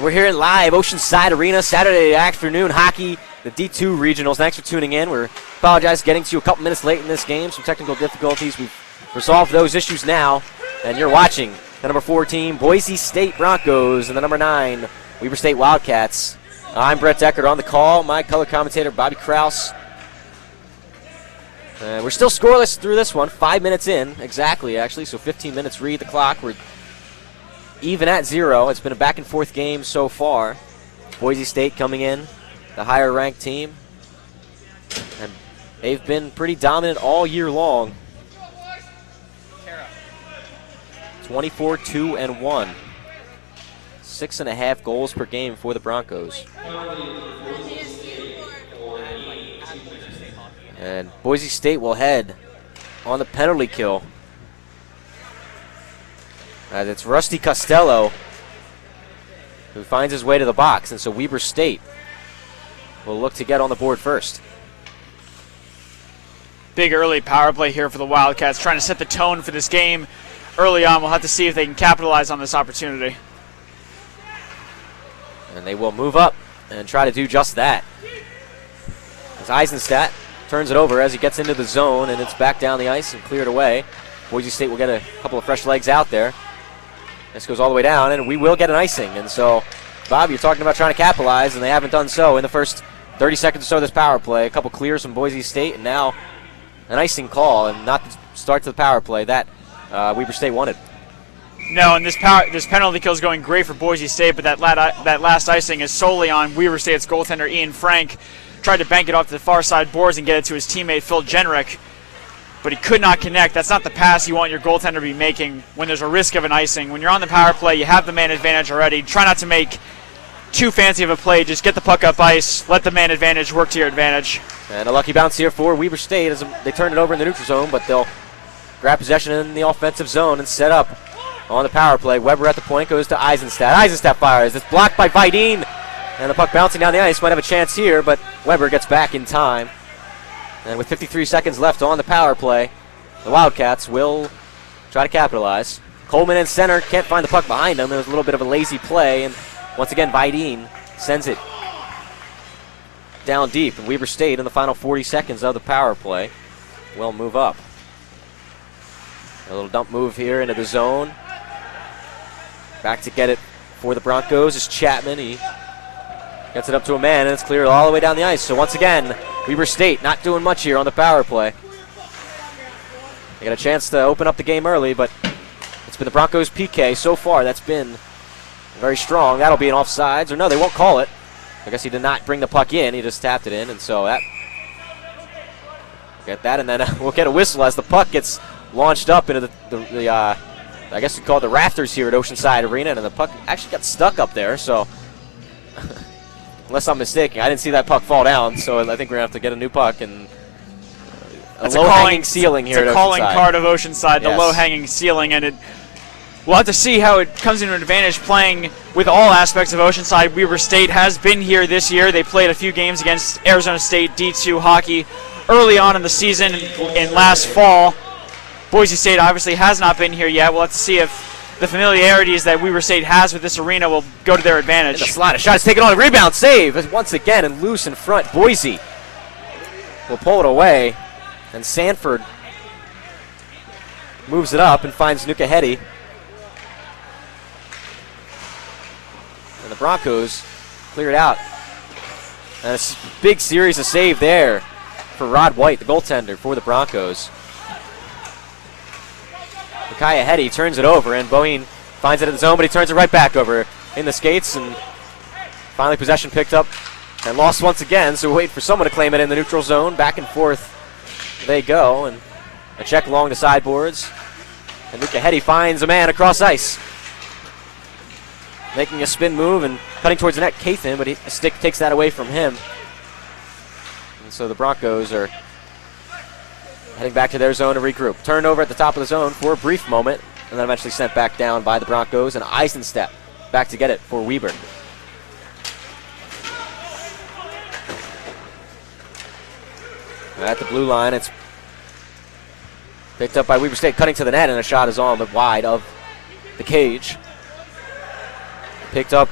And we're here in live Oceanside Arena, Saturday afternoon hockey, the D2 regionals. Thanks for tuning in. We apologize for getting to you a couple minutes late in this game. Some technical difficulties. We've resolved those issues now. And you're watching the number 4 team, Boise State Broncos, and the number 9, Weber State Wildcats. I'm Brett Deckard on the call. My color commentator, Bobby Kraus. We're still scoreless through this one. 5 minutes in, exactly, actually. So 15 minutes, read the clock. We're even at 0. It's been a back-and-forth game so far. Boise State coming in, the higher-ranked team. And they've been pretty dominant all year long. 24-2-1. 6.5 goals per game for the Broncos. And Boise State will head on the penalty kill. It's Rusty Costello who finds his way to the box, and so Weber State will look to get on the board first. Big early power play here for the Wildcats, trying to set the tone for this game early on. We'll have to see if they can capitalize on this opportunity. And they will move up and try to do just that. As Eisenstadt turns it over as he gets into the zone, and it's back down the ice and cleared away. Boise State will get a couple of fresh legs out there. This goes all the way down, and we will get an icing. And so, Bob, you're talking about trying to capitalize, and they haven't done so in the first 30 seconds or so of this power play. A couple clears from Boise State, and now an icing call, and not the start to the power play that Weber State wanted. No, and this penalty kill is going great for Boise State, but that last icing is solely on Weber State's goaltender, Ian Frank. Tried to bank it off to the far side boards and get it to his teammate, Phil Jenrick, but he could not connect. That's not the pass you want your goaltender to be making when there's a risk of an icing. When you're on the power play, you have the man advantage already. Try not to make too fancy of a play. Just get the puck up ice, let the man advantage work to your advantage. And a lucky bounce here for Weber State as they turn it over in the neutral zone, but they'll grab possession in the offensive zone and set up on the power play. Weber at the point, goes to Eisenstadt. Eisenstadt fires. It's blocked by Vidine. And the puck bouncing down the ice. Might have a chance here, but Weber gets back in time. And with 53 seconds left on the power play, the Wildcats will try to capitalize. Coleman in center, can't find the puck behind him. It was a little bit of a lazy play. And once again, Vidine sends it down deep. And Weber State in the final 40 seconds of the power play will move up. A little dump move here into the zone. Back to get it for the Broncos is Chapman. He gets it up to a man, and it's cleared all the way down the ice. So once again, Weber State not doing much here on the power play. They got a chance to open up the game early, but it's been the Broncos' PK so far. That's been very strong. That'll be an offsides. Or no, they won't call it. I guess he did not bring the puck in. He just tapped it in, and so that. Get that, and then we'll get a whistle as the puck gets launched up into the I guess we call it the rafters here at Oceanside Arena, and the puck actually got stuck up there, so unless I'm mistaken, I didn't see that puck fall down, so I think we're going to have to get a new puck and a low-hanging ceiling here at Oceanside. It's a calling card of Oceanside, the low-hanging ceiling, and we'll have to see how it comes into an advantage playing with all aspects of Oceanside. Weber State has been here this year. They played a few games against Arizona State D2 hockey early on in the season in last fall. Boise State obviously has not been here yet. We'll have to see if the familiarities that Weber State has with this arena will go to their advantage. The slot, a shot is taken on, a rebound, save once again, and loose in front. Boise will pull it away, and Sanford moves it up and finds Nuka-Hedy. And the Broncos clear it out. And a big series of save there for Rod White, the goaltender for the Broncos. Nuka-Hedy turns it over, and Boheen finds it in the zone, but he turns it right back over in the skates, and finally possession picked up and lost once again, so we wait for someone to claim it in the neutral zone. Back and forth they go, and a check along the sideboards, and Nuka-Hedy finds a man across ice. Making a spin move and cutting towards the net, Cathan, but a stick takes that away from him. And so the Broncos are heading back to their zone to regroup. Turned over at the top of the zone for a brief moment, and then eventually sent back down by the Broncos, and Eisenstadt back to get it for Weber. At the blue line, it's picked up by Weber State, cutting to the net, and a shot is on, but wide of the cage. Picked up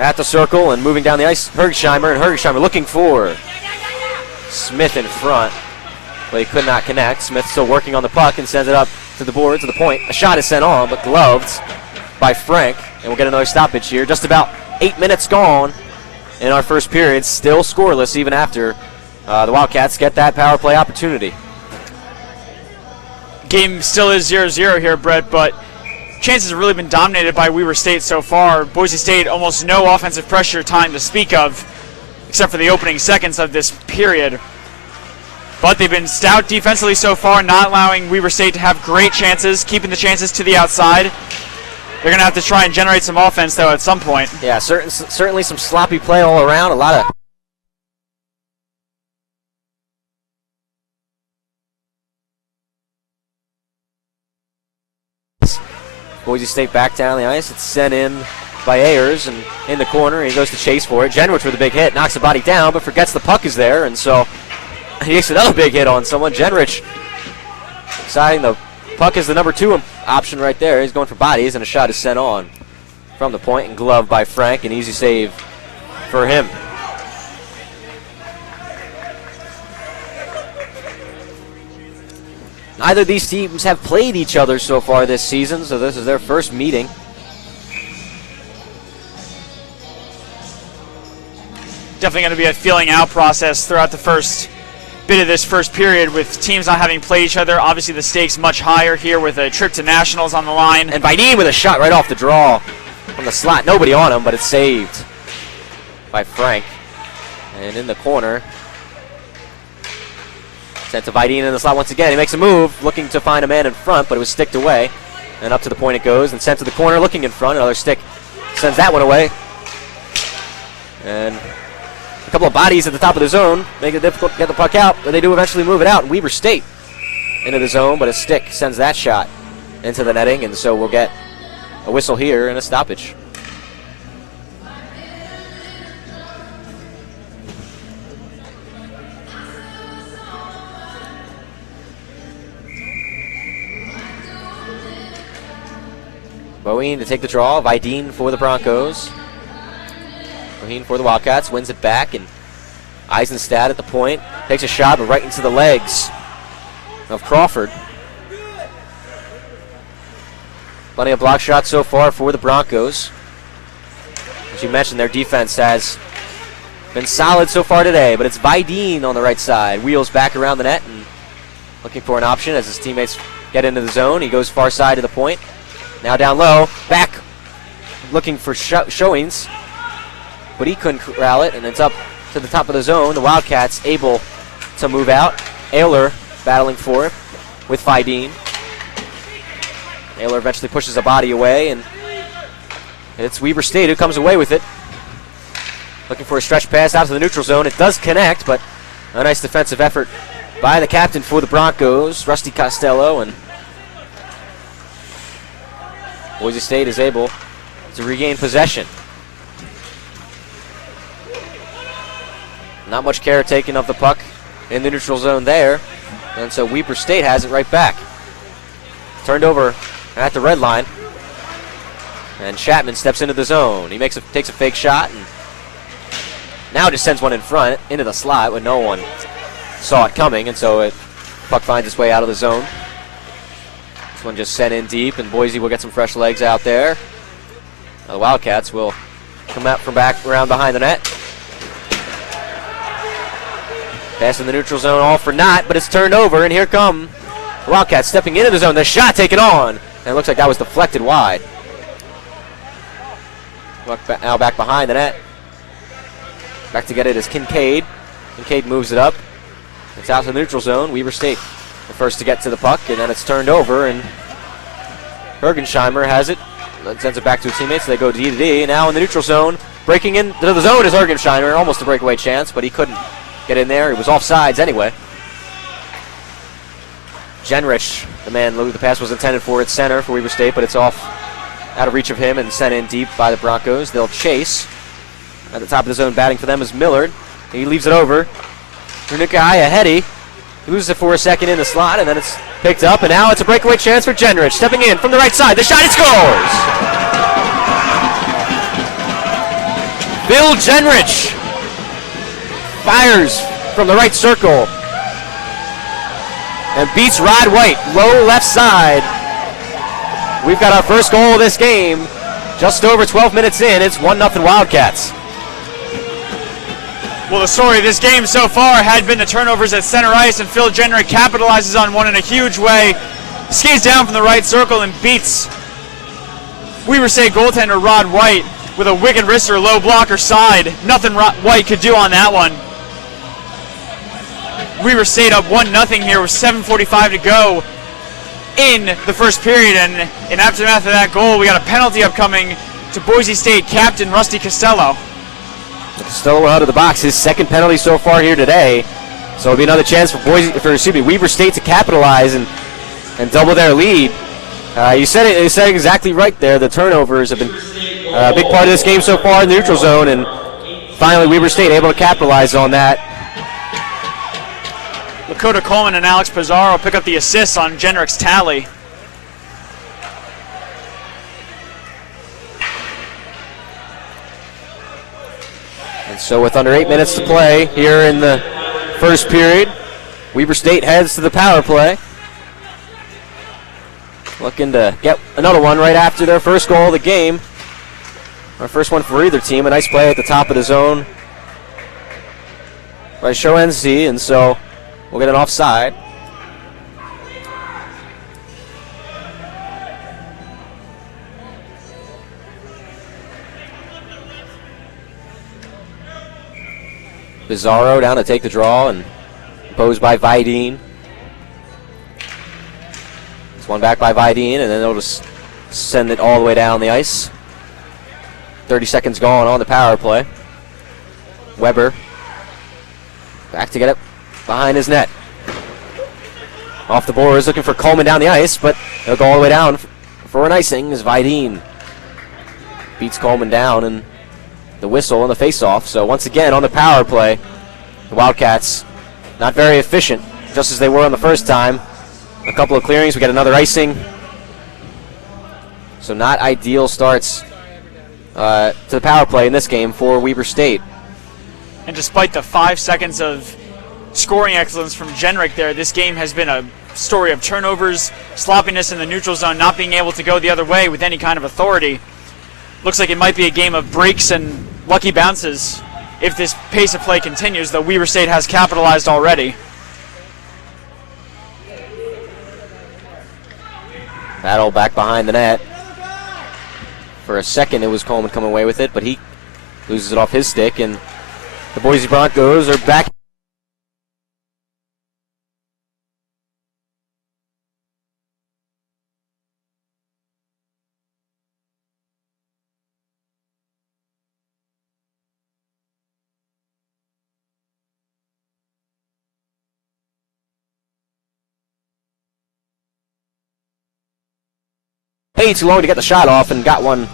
at the circle and moving down the ice, Hergesheimer, and Hergesheimer looking for Smith in front, but he could not connect. Smith still working on the puck and sends it up to the board, to the point. A shot is sent on, but gloved by Frank, and we'll get another stoppage here. Just about 8 minutes gone in our first period, still scoreless even after the Wildcats get that power play opportunity. Game still is 0-0 here, Brett, but chances have really been dominated by Weber State so far. Boise State almost no offensive pressure time to speak of, except for the opening seconds of this period. But they've been stout defensively so far, not allowing Weber State to have great chances, keeping the chances to the outside. They're going to have to try and generate some offense, though, at some point. Yeah, certainly some sloppy play all around. A lot of Boise State back down the ice. It's sent in by Ayers, and in the corner, he goes to chase for it. Jenrich with a big hit, knocks the body down, but forgets the puck is there, and so he makes another big hit on someone. Jenrich deciding the puck is the number 2 option right there. He's going for bodies, and a shot is sent on from the point and gloved by Frank. An easy save for him. Neither of these teams have played each other so far this season, so this is their first meeting. Definitely going to be a feeling out process throughout the first bit of this first period, with teams not having played each other. Obviously the stakes much higher here with a trip to nationals on the line. And Biden with a shot right off the draw from the slot. Nobody on him, but it's saved by Frank. And in the corner, sent to Biden in the slot once again. He makes a move, looking to find a man in front, but it was sticked away. And up to the point it goes, and sent to the corner, looking in front. Another stick sends that one away. And a couple of bodies at the top of the zone make it difficult to get the puck out, but they do eventually move it out. And Weber State into the zone, but a stick sends that shot into the netting, and so we'll get a whistle here and a stoppage. Boeing to take the draw. Vidine for the Broncos. Boeing for the Wildcats. Wins it back, and Eisenstadt at the point. Takes a shot, but right into the legs of Crawford. Plenty of block shots so far for the Broncos. As you mentioned, their defense has been solid so far today, but it's Vidine on the right side. Wheels back around the net and looking for an option as his teammates get into the zone. He goes far side to the point. Now down low, back looking for showings, but he couldn't corral it, and it's up to the top of the zone. The Wildcats able to move out. Ayler battling for it with Vidine. Ayler eventually pushes a body away, and it's Weber State who comes away with it. Looking for a stretch pass out to the neutral zone. It does connect, but a nice defensive effort by the captain for the Broncos, Rusty Costello, and Boise State is able to regain possession. Not much care taken of the puck in the neutral zone there, and so Weber State has it right back. Turned over at the red line, and Chapman steps into the zone. He takes a fake shot, and now just sends one in front into the slot when no one saw it coming, and so puck finds its way out of the zone. This one just sent in deep, and Boise will get some fresh legs out there. Now the Wildcats will come out from back around behind the net. Pass in the neutral zone, all for naught, but it's turned over, and here come the Wildcats stepping into the zone. The shot taken on, and it looks like that was deflected wide. Now back behind the net. Back to get it is Kincaid. Kincaid moves it up. It's out to the neutral zone. Weber State the first to get to the puck, and then it's turned over, and Hergensheimer has it. Sends it back to his teammates. They go D to D. Now in the neutral zone, breaking into the zone is Hergensheimer. Almost a breakaway chance, but he couldn't get in there. He was offsides anyway. Jenrich, the man the pass was intended for at center for Weber State, but it's off out of reach of him and sent in deep by the Broncos. They'll chase. At the top of the zone, batting for them is Millard. He leaves it over. Runikaya Hetty. He loses it for a second in the slot, and then it's picked up, and now it's a breakaway chance for Jenrich. Stepping in from the right side. The shot, he scores! Phil Genrich fires from the right circle and beats Rod White, low left side. We've got our first goal of this game. Just over 12 minutes in, it's 1-0 Wildcats. Well, the story of this game so far had been the turnovers at center ice, and Phil Genrich capitalizes on one in a huge way. Skates down from the right circle and beats Weber State goaltender Rod White with a wicked wrister low blocker side. Nothing White could do on that one. Weber State up 1-0 here with 7:45 to go in the first period, and in aftermath of that goal, we got a penalty upcoming to Boise State captain Rusty Costello. Costello out of the box, his second penalty so far here today. So it'll be another chance for Weber State to capitalize and double their lead. You said exactly right there. The turnovers have been a big part of this game so far in the neutral zone, and finally Weber State able to capitalize on that. Lakota Coleman and Alex Pizarro pick up the assists on Genrich's tally. And so with under 8 minutes to play here in the first period, Weber State heads to the power play. Looking to get another one right after their first goal of the game. Our first one for either team. A nice play at the top of the zone by Show NC, and so we'll get an offside. Pizarro down to take the draw and opposed by Vidine. It's one back by Vidine, and then they'll just send it all the way down the ice. 30 seconds gone on the power play. Weber back to get it behind his net. Off the boards, looking for Coleman down the ice, but they'll go all the way down for an icing as Vidine beats Coleman down, and the whistle and the face-off. So once again on the power play, the Wildcats not very efficient, just as they were on the first time. A couple of clearings, we get another icing. So not ideal starts to the power play in this game for Weber State. And despite the 5 seconds of scoring excellence from Genrich there, this game has been a story of turnovers, sloppiness in the neutral zone, not being able to go the other way with any kind of authority. Looks like it might be a game of breaks and lucky bounces if this pace of play continues, though Weber State has capitalized already. Battle back behind the net. For a second, it was Coleman coming away with it, but he loses it off his stick, and the Boise Broncos are back. Way too long to get the shot off, and got one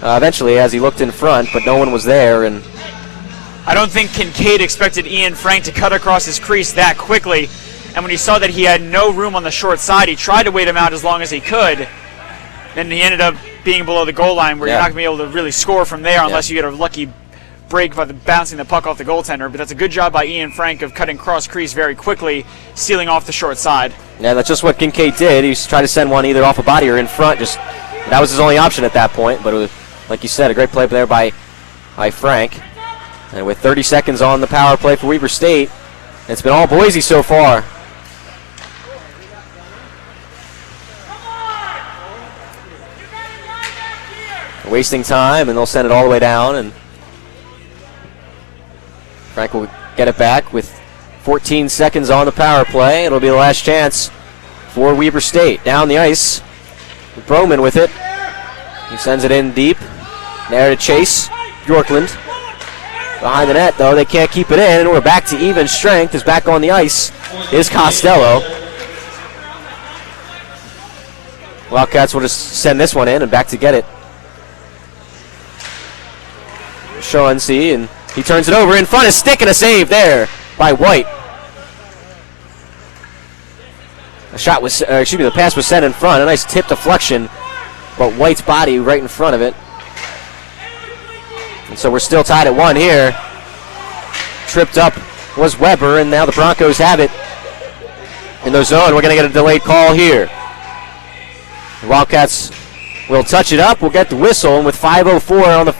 eventually as he looked in front, but no one was there. And I don't think Kincaid expected Ian Frank to cut across his crease that quickly, and when he saw that he had no room on the short side, he tried to wait him out as long as he could. Then he ended up being below the goal line, where you're not going to be able to really score from there unless you get a lucky break by bouncing the puck off the goaltender. But that's a good job by Ian Frank of cutting cross crease very quickly, sealing off the short side. Yeah, that's just what Kincaid did. He tried to send one either off a body or in front. Just that was his only option at that point. But it was, like you said, a great play there by Frank. And with 30 seconds on the power play for Weber State, it's been all Boise so far. Wasting time, and they'll send it all the way down. And Frank will get it back with 14 seconds on the power play. It'll be the last chance for Weber State. Down the ice, Broman with it. He sends it in deep. There to Chase. Bjorklund behind the net, though. They can't keep it in, and we're back to even strength. Is back on the ice is Costello. Wildcats will just send this one in and back to get it. Show NC, and he turns it over in front. A stick and a save there by White. The pass was sent in front. A nice tip deflection, but White's body right in front of it. And so we're still tied at 1 here. Tripped up was Weber, and now the Broncos have it in their zone. We're going to get a delayed call here. The Wildcats will touch it up. We'll get the whistle, and with 5:04 on the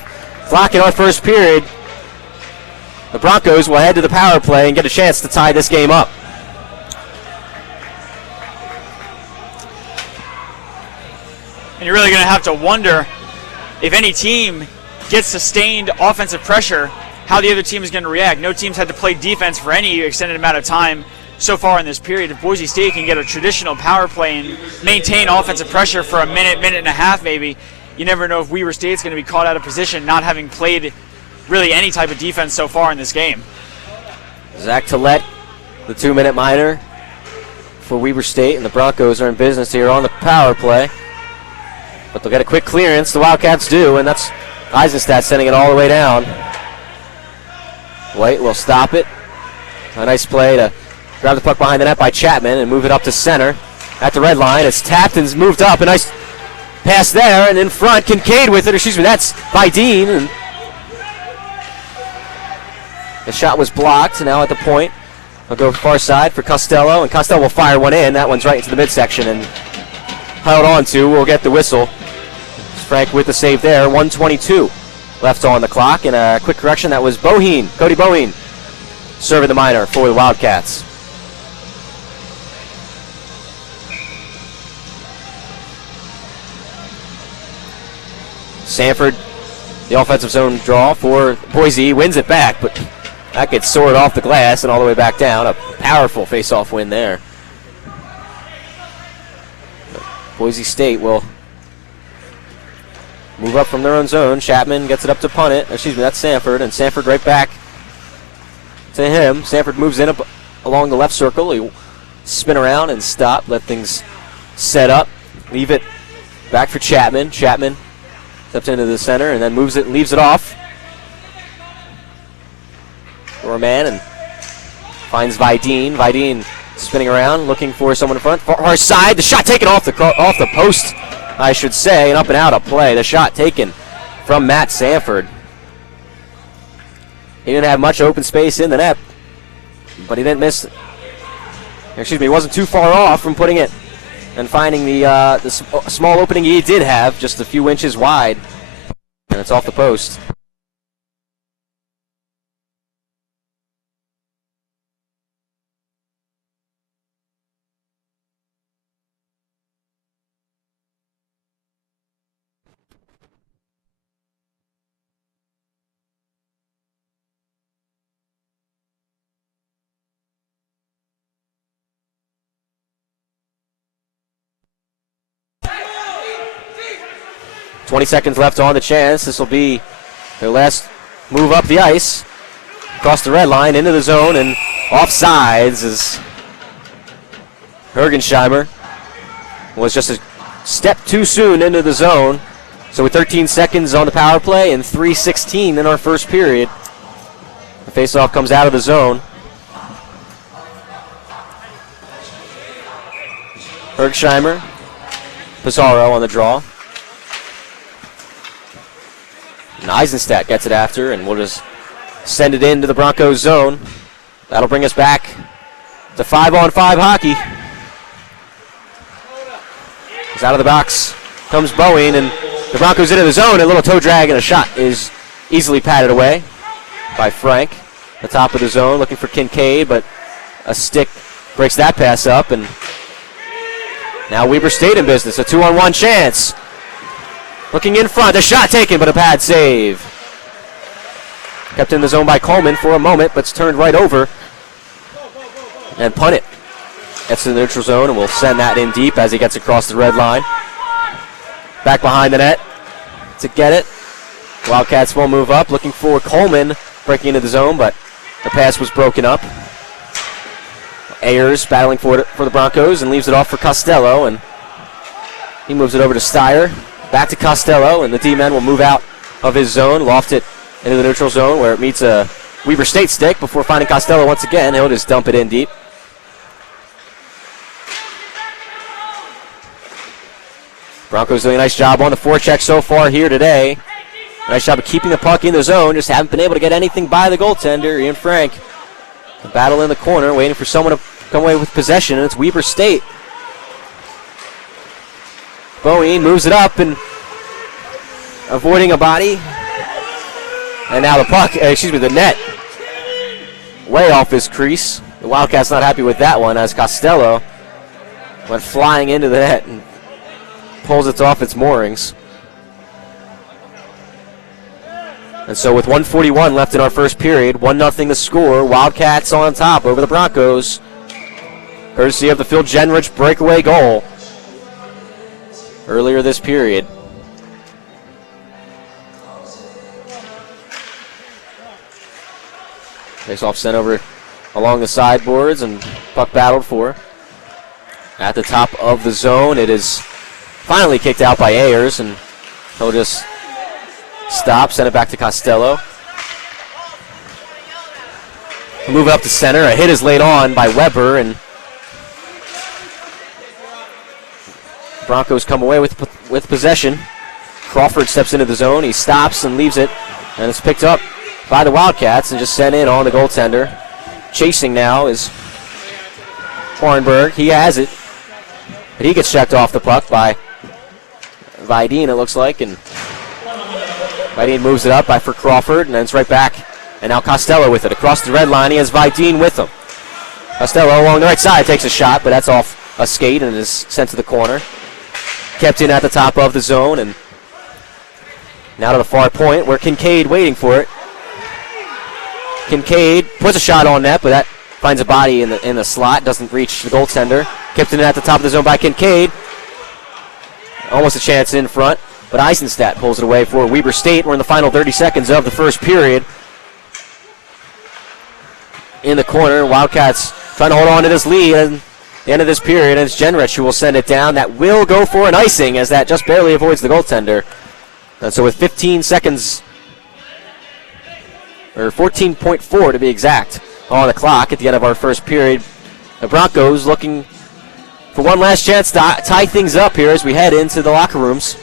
clock in our first period, the Broncos will head to the power play and get a chance to tie this game up. And you're really going to have to wonder if any team gets sustained offensive pressure, how the other team is going to react. No team's had to play defense for any extended amount of time so far in this period. If Boise State can get a traditional power play and maintain offensive pressure for a minute, minute and a half maybe, you never know if Weber State's going to be caught out of position not having played really any type of defense so far in this game. Zach Tillett, the 2-minute minor for Weber State, and the Broncos are in business here on the power play. But they'll get a quick clearance, the Wildcats do, and that's Eisenstadt sending it all the way down. White will stop it. A nice play to grab the puck behind the net by Chapman and move it up to center. At the red line, it's tapped and moved up. A nice pass there, and in front, Kincaid with it. That's Vidine. And the shot was blocked. Now at the point, I'll go far side for Costello, and Costello will fire one in. That one's right into the midsection and held on to. We'll get the whistle. Frank with the save there. 1:22 left on the clock, and a quick correction. That was Boheen, Cody Boheen, serving the minor for the Wildcats. Sanford, the offensive zone draw for Boise, wins it back, but that gets soared off the glass and all the way back down. A powerful face-off win there. Boise State will move up from their own zone. Chapman gets it up to punt it. That's Sanford, and Sanford right back to him. Sanford moves in up along the left circle. He'll spin around and stop, let things set up. Leave it back for Chapman. Chapman steps into the center and then moves it and leaves it off for a man and finds Vidine. Vidine spinning around, looking for someone in front. Far side, the shot taken off the post, I should say, and up and out of play. The shot taken from Matt Sanford. He didn't have much open space in the net, but he didn't miss. He wasn't too far off from putting it and finding the small opening he did have, just a few inches wide, and it's off the post. .20 seconds left on the chance. This will be their last move up the ice. Across the red line, into the zone, and offsides as Hergensheimer was just a step too soon into the zone. So with 13 seconds on the power play and 3:16 in our first period, the faceoff comes out of the zone. Hergensheimer, Pizarro on the draw. And Eisenstadt gets it after, and we'll just send it into the Broncos zone. That'll bring us back to 5-on-5 hockey. He's out of the box. Comes Boeing, and the Broncos into the zone. A little toe drag, and a shot is easily patted away by Frank. The top of the zone, looking for Kincaid, but a stick breaks that pass up, and now Weber State in business. A 2-on-1 chance. Looking in front, a shot taken, but a pad save. Kept in the zone by Coleman for a moment, but it's turned right over. And punt it. Gets to the neutral zone, and we'll send that in deep as he gets across the red line. Back behind the net to get it. Wildcats will move up, looking for Coleman breaking into the zone, but the pass was broken up. Ayers battling for the Broncos and leaves it off for Costello, and he moves it over to Steyer. Back to Costello, and the D-men will move out of his zone, loft it into the neutral zone where it meets a Weber State stick before finding Costello once again. He'll just dump it in deep. Broncos doing a nice job on the forecheck so far here today. Nice job of keeping the puck in the zone. Just haven't been able to get anything by the goaltender, Ian Frank. The battle in the corner, waiting for someone to come away with possession, and it's Weber State. Bowie moves it up and avoiding a body. And now the puck, the net, way off his crease. The Wildcats not happy with that one as Costello went flying into the net and pulls it off its moorings. And so with 1:41 left in our first period, 1-0 the score. Wildcats on top over the Broncos, courtesy of the Phil Genrich breakaway goal earlier this period. Face-off sent over along the sideboards and puck battled for. At the top of the zone, it is finally kicked out by Ayers, and he'll just stop, send it back to Costello. Move it up to center. A hit is laid on by Weber, and Broncos come away with possession. Crawford steps into the zone. He stops and leaves it, and it's picked up by the Wildcats and just sent in on the goaltender. Chasing now is Hornberg. He has it, but he gets checked off the puck by Vidine, it looks like, and Vidine moves it up for Crawford, and then it's right back. And now Costello with it. Across the red line, he has Vidine with him. Costello along the right side takes a shot, but that's off a skate and is sent to the corner. Kept in at the top of the zone, and now to the far point where Kincaid waiting for it. Kincaid puts a shot on net, but that finds a body in the slot, doesn't reach the goaltender. Kept in at the top of the zone by Kincaid. Almost a chance in front, but Eisenstadt pulls it away for Weber State. We're in the final 30 seconds of the first period. In the corner, Wildcats trying to hold on to this lead at the end of this period, and it's Genrich who will send it down. That will go for an icing as that just barely avoids the goaltender. And so with 15 seconds, or 14.4 to be exact, on the clock at the end of our first period, the Broncos looking for one last chance to tie things up here as we head into the locker rooms.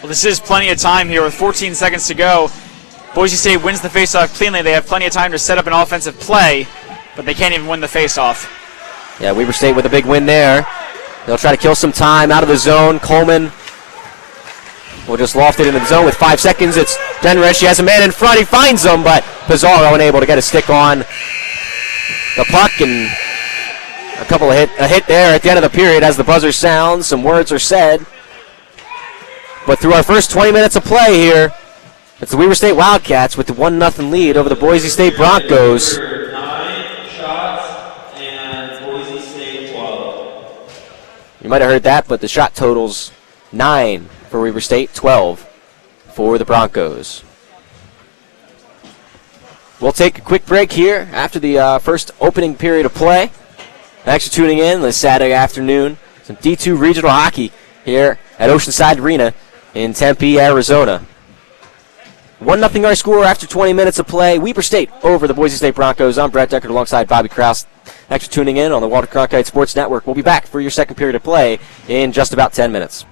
Well, this is plenty of time here with 14 seconds to go. Boise State wins the faceoff cleanly. They have plenty of time to set up an offensive play, but they can't even win the faceoff. Yeah, Weber State with a big win there. They'll try to kill some time out of the zone. Coleman will just loft it into the zone with 5 seconds. It's Genrich. He has a man in front. He finds him, but Pizarro unable to get a stick on the puck, and a hit there at the end of the period as the buzzer sounds. Some words are said. But through our first 20 minutes of play here, it's the Weber State Wildcats with the 1-0 lead over the Boise State Broncos. 9 shots and Boise State 12. You might have heard that, but the shot total's 9 for Weber State, 12 for the Broncos. We'll take a quick break here after the first opening period of play. Thanks for tuning in this Saturday afternoon. Some D2 regional hockey here at Oceanside Arena in Tempe, Arizona. 1-0 our score after 20 minutes of play. Weber State over the Boise State Broncos. I'm Brett Deckard alongside Bobby Kraus. Thanks for tuning in on the Walter Cronkite Sports Network. We'll be back for your second period of play in just about 10 minutes.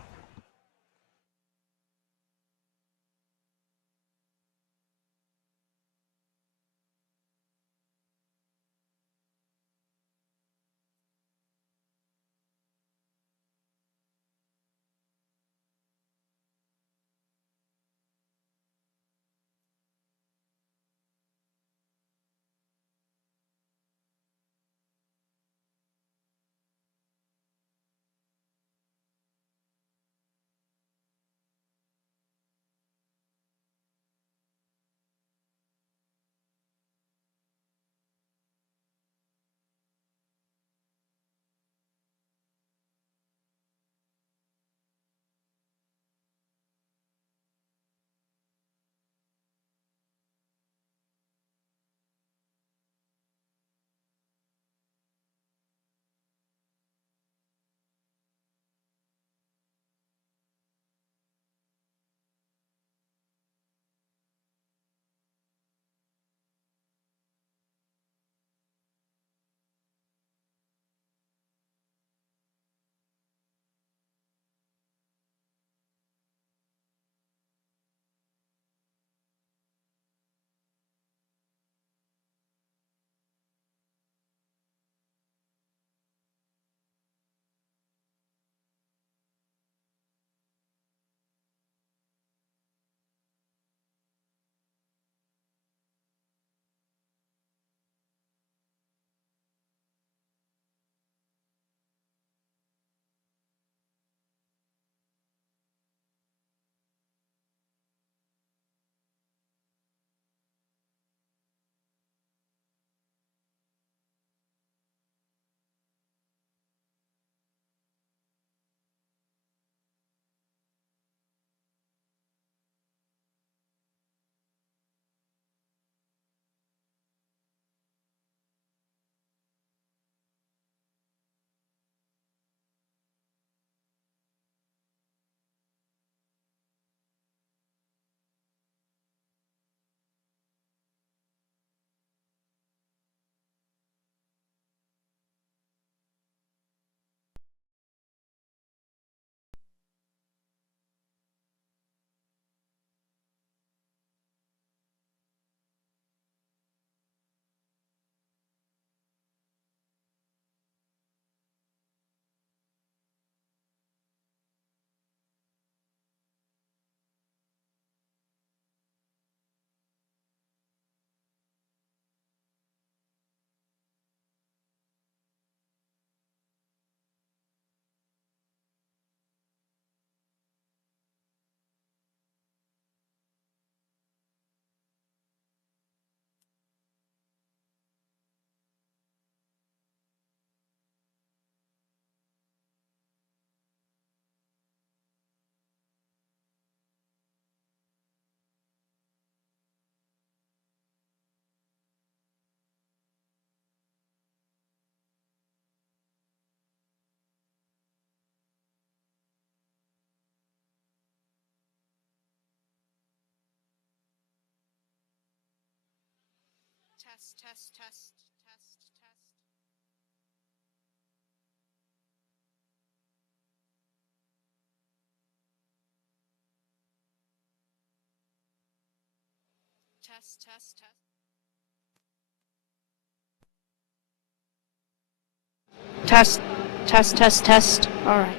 Test, test, test, test. All right.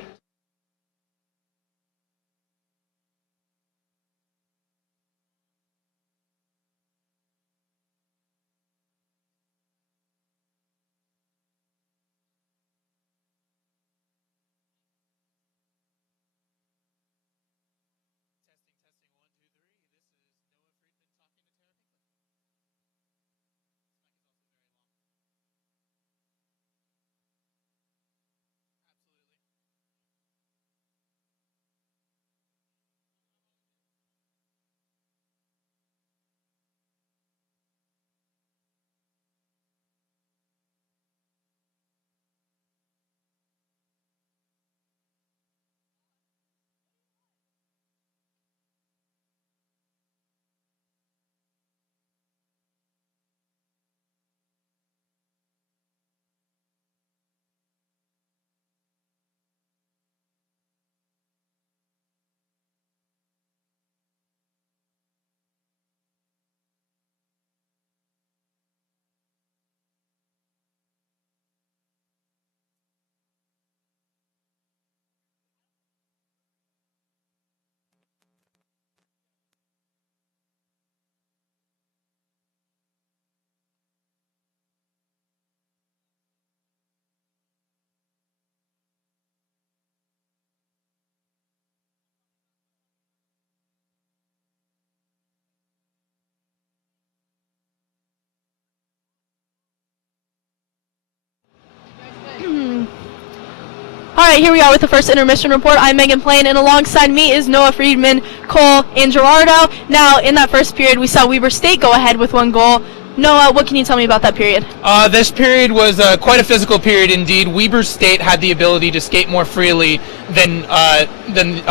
All right, here we are with the first intermission report. I'm Megan Plain, and alongside me is Noah Friedman, Cole, and Gerardo. Now, in that first period, we saw Weber State go ahead with 1 goal. Noah, what can you tell me about that period? This period was quite a physical period indeed. Weber State had the ability to skate more freely than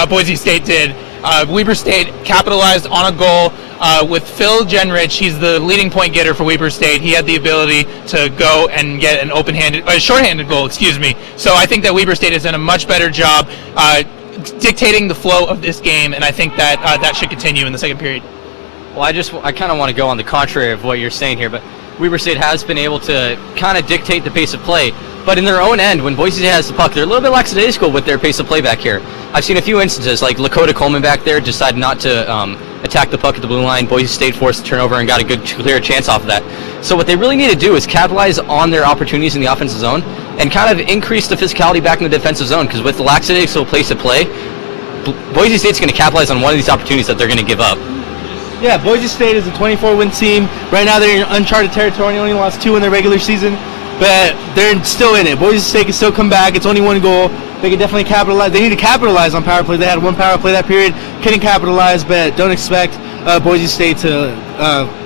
Boise State did. Weber State capitalized on a goal with Phil Genrich. He's the leading point getter for Weber State. He had the ability to go and get an shorthanded goal, excuse me. So I think that Weber State has done a much better job dictating the flow of this game, and I think that that should continue in the second period. Well, I kind of want to go on the contrary of what you're saying here, but Weber State has been able to kind of dictate the pace of play. But in their own end, when Boise State has the puck, they're a little bit lackadaisical with their pace of play back here. I've seen a few instances, like Lakota Coleman back there decided not to attack the puck at the blue line. Boise State forced a turnover and got a good, clear chance off of that. So what they really need to do is capitalize on their opportunities in the offensive zone and kind of increase the physicality back in the defensive zone, because with the lackadaisical pace of play, Boise State's going to capitalize on one of these opportunities that they're going to give up. Yeah, Boise State is a 24-win team. Right now they're in uncharted territory. Only lost 2 in their regular season, but they're still in it. Boise State can still come back. It's only 1 goal. They can definitely capitalize. They need to capitalize on power play. They had 1 power play that period. Couldn't capitalize, but don't expect Boise State to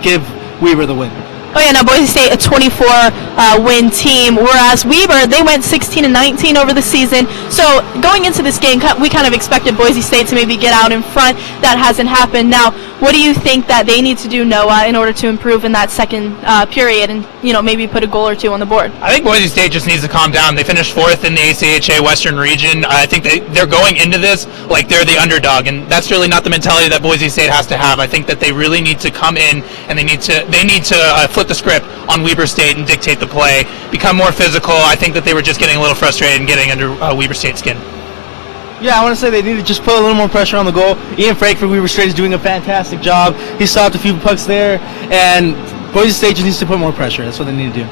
give Weber the win. Oh yeah, now Boise State a 24-win team, whereas Weber, they went 16-19 over the season. So going into this game, we kind of expected Boise State to maybe get out in front. That hasn't happened. Now, what do you think that they need to do, Noah, in order to improve in that second period and maybe put a goal or 2 on the board? I think Boise State just needs to calm down. They finished 4th in the ACHA Western Region. I think they're going into this like they're the underdog, and that's really not the mentality that Boise State has to have. I think that they really need to come in and they need to flip the script on Weber State and dictate the play, become more physical. I think that they were just getting a little frustrated and getting under Weber State's skin. Yeah, I want to say they need to just put a little more pressure on the goal. Ian Frank for Weber State is doing a fantastic job. He stopped a few pucks there, and Boise State just needs to put more pressure. That's what they need to do.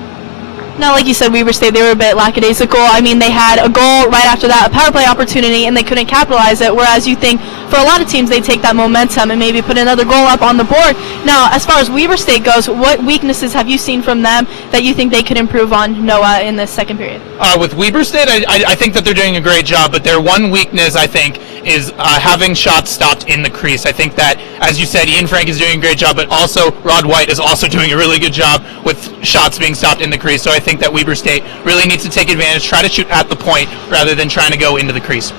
Now, like you said, Weber State, they were a bit lackadaisical. I mean, they had a goal right after that, a power play opportunity, and they couldn't capitalize it, whereas you think for a lot of teams, they take that momentum and maybe put another goal up on the board. Now, as far as Weber State goes, what weaknesses have you seen from them that you think they could improve on, Noah, in this second period? With Weber State, I think that they're doing a great job, but their one weakness, I think, is having shots stopped in the crease. I think that, as you said, Ian Frank is doing a great job, but also Rod White is also doing a really good job with shots being stopped in the crease. So I think that Weber State really needs to take advantage, try to shoot at the point rather than trying to go into the crease.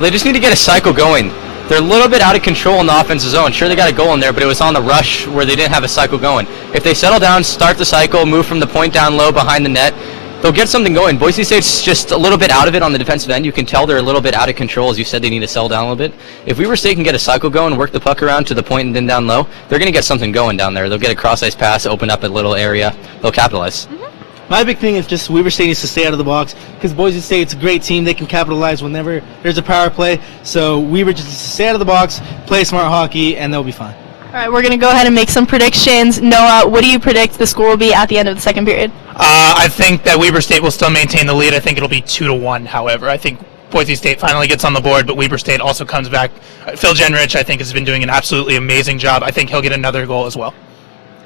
They just need to get a cycle going. They're a little bit out of control in the offensive zone. Sure, they got a goal in there, but it was on the rush where they didn't have a cycle going. If they settle down, start the cycle, move from the point down low behind the net, they'll get something going. Boise State's just a little bit out of it on the defensive end. You can tell they're a little bit out of control. As you said, they need to settle down a little bit. If Weber State can get a cycle going, work the puck around to the point and then down low, they're going to get something going down there. They'll get a cross-ice pass, open up a little area. They'll capitalize. My big thing is just Weber State needs to stay out of the box because Boise State's a great team. They can capitalize whenever there's a power play. So Weber just needs to stay out of the box, play smart hockey, and they'll be fine. All right, we're going to go ahead and make some predictions. Noah, what do you predict the score will be at the end of the second period? I think that Weber State will still maintain the lead. I think it'll be 2-1. However, I think Boise State finally gets on the board, but Weber State also comes back. Phil Jenrich, I think, has been doing an absolutely amazing job. I think he'll get another goal as well.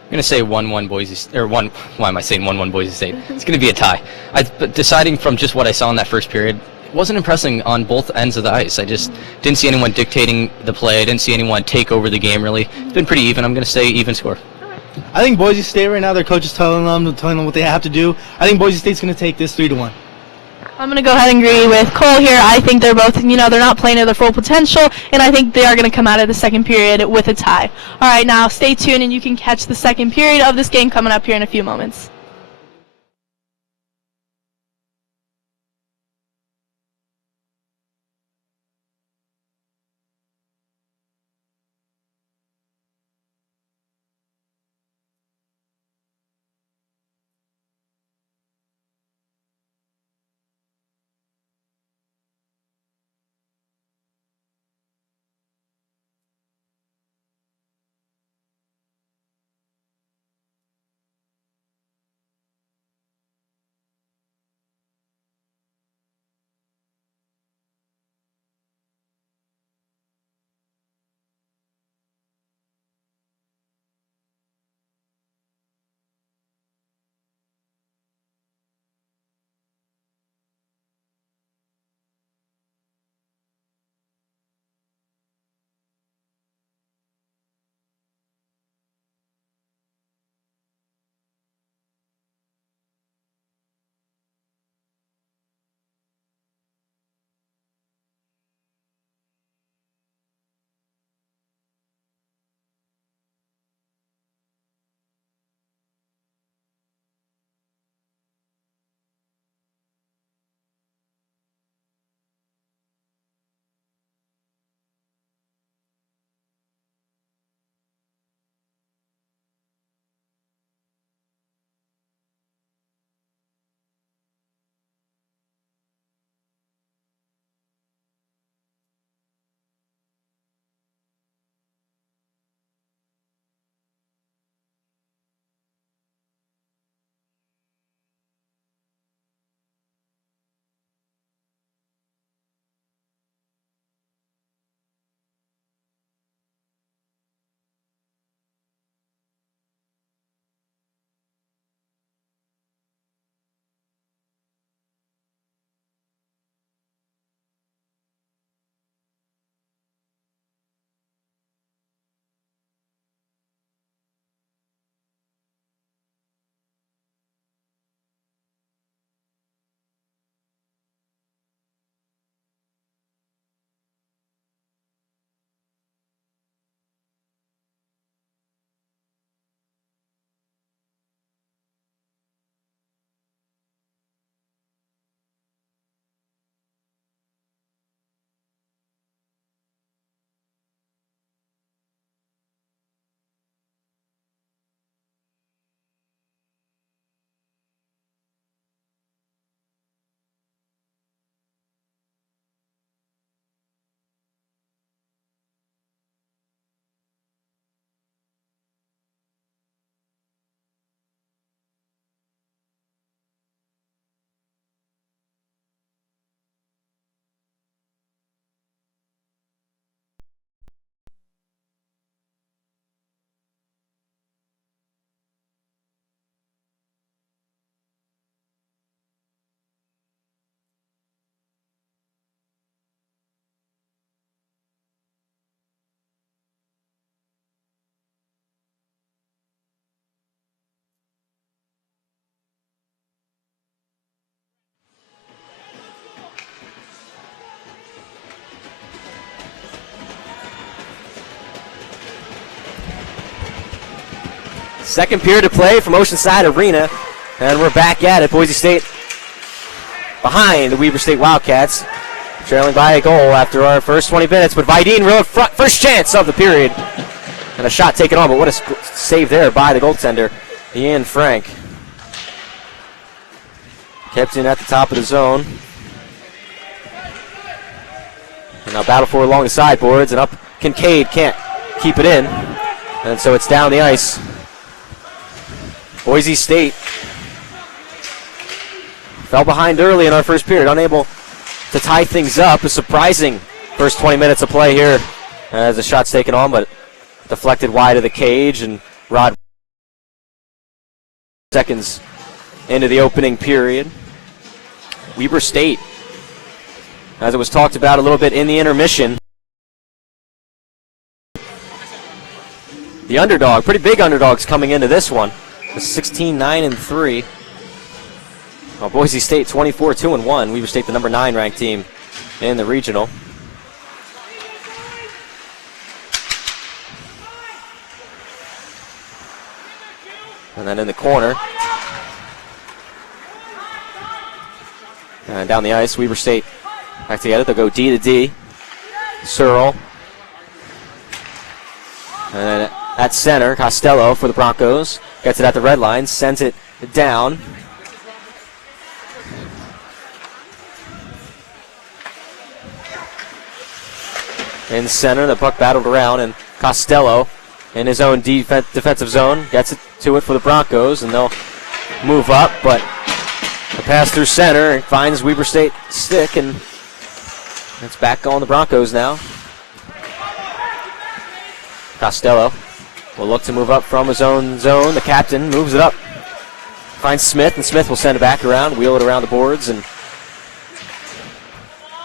I'm going to say 1-1 Boise State, or why am I saying 1-1 Boise State? It's going to be a tie. But deciding from just what I saw in that first period, it wasn't impressing on both ends of the ice. I just didn't see anyone dictating the play. I didn't see anyone take over the game, really. It's been pretty even. I'm going to say even score. I think Boise State right now, their coach is telling them what they have to do. I think Boise State's going to take this 3-1. I'm going to go ahead and agree with Cole here. I think they're both, they're not playing to their full potential, and I think they are going to come out of the second period with a tie. All right, now stay tuned, and you can catch the second period of this game coming up here in a few moments. Second period to play from Oceanside Arena, and we're back at it. Boise State behind the Weber State Wildcats, trailing by a goal after our first 20 minutes, but Vidine real front, first chance of the period, and a shot taken on, but what a save there by the goaltender, Ian Frank. Kept in at the top of the zone. And now battle for along the sideboards, and up Kincaid can't keep it in, and so it's down the ice. Boise State fell behind early in our first period, unable to tie things up. A surprising first 20 minutes of play here as the shot's taken on, but deflected wide of the cage, and Rod seconds into the opening period. Weber State, as it was talked about a little bit in the intermission, the underdog, pretty big underdogs coming into this one. 16-9-3. Well, Boise State 24-2-1. Weber State, the number 9 ranked team in the regional. And then in the corner, and down the ice, Weber State back together. They'll go D to D. Searle. And then at center, Costello for the Broncos. Gets it at the red line, sends it down. In center, the puck battled around, and Costello in his own defensive zone gets it to it for the Broncos, and they'll move up, but the pass through center and finds Weber State stick, and it's back on the Broncos now. Costello will look to move up from his own zone. The captain moves it up, finds Smith, and Smith will send it back around, wheel it around the boards, and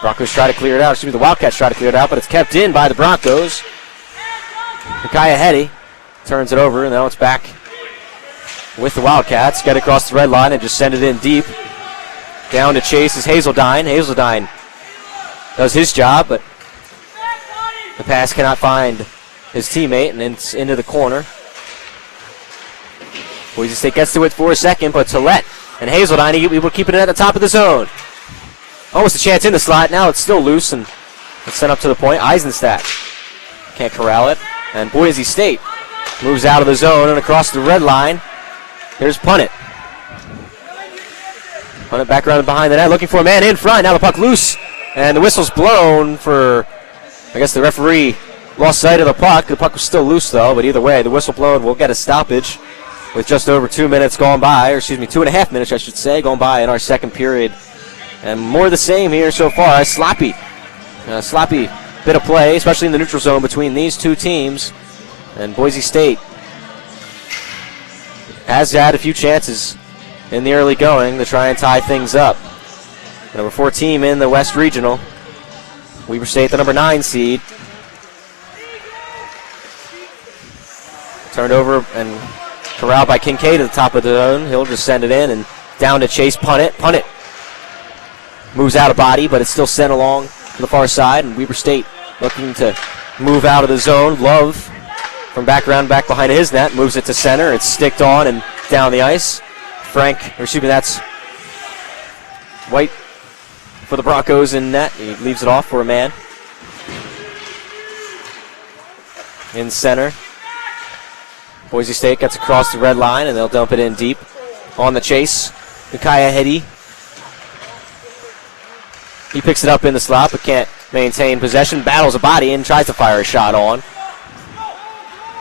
Broncos try to clear it out. Excuse me, the Wildcats try to clear it out, but it's kept in by the Broncos. Micaiah Hetty turns it over, and now it's back with the Wildcats. Get it across the red line and just send it in deep. Down to chase is Hazeldine. Hazeldine does his job, but the pass cannot find his teammate, and it's into the corner. Boise State gets to it for a second, but Tillett and Hazeldine able to keep it at the top of the zone. Almost a chance in the slot. Now it's still loose, and it's sent up to the point. Eisenstadt can't corral it, and Boise State moves out of the zone and across the red line. Here's Punnett. Punnett back around behind the net, looking for a man in front. Now the puck loose, and the whistle's blown for, I guess the referee lost sight of the puck. The puck was still loose, though, but either way, the whistle blown will get a stoppage with just over 2 minutes gone by, or excuse me, 2.5 minutes, I should say, gone by in our second period. And more the same here so far. Sloppy bit of play, especially in the neutral zone between these two teams. And Boise State has had a few chances in the early going to try and tie things up. The number 4 team in the West Regional. Weber State, the number 9 seed. Turned over and corralled by Kincaid at the top of the zone. He'll just send it in, and down to Chase Punnett. Punnett moves out of body, but it's still sent along to the far side, and Weber State looking to move out of the zone. Love from back behind his net, moves it to center. It's sticked on and down the ice. That's White for the Broncos in net. He leaves it off for a man. In center. Boise State gets across the red line, and they'll dump it in deep. On the chase, Micaiah Hetty. He picks it up in the slot, but can't maintain possession. Battles a body and tries to fire a shot on.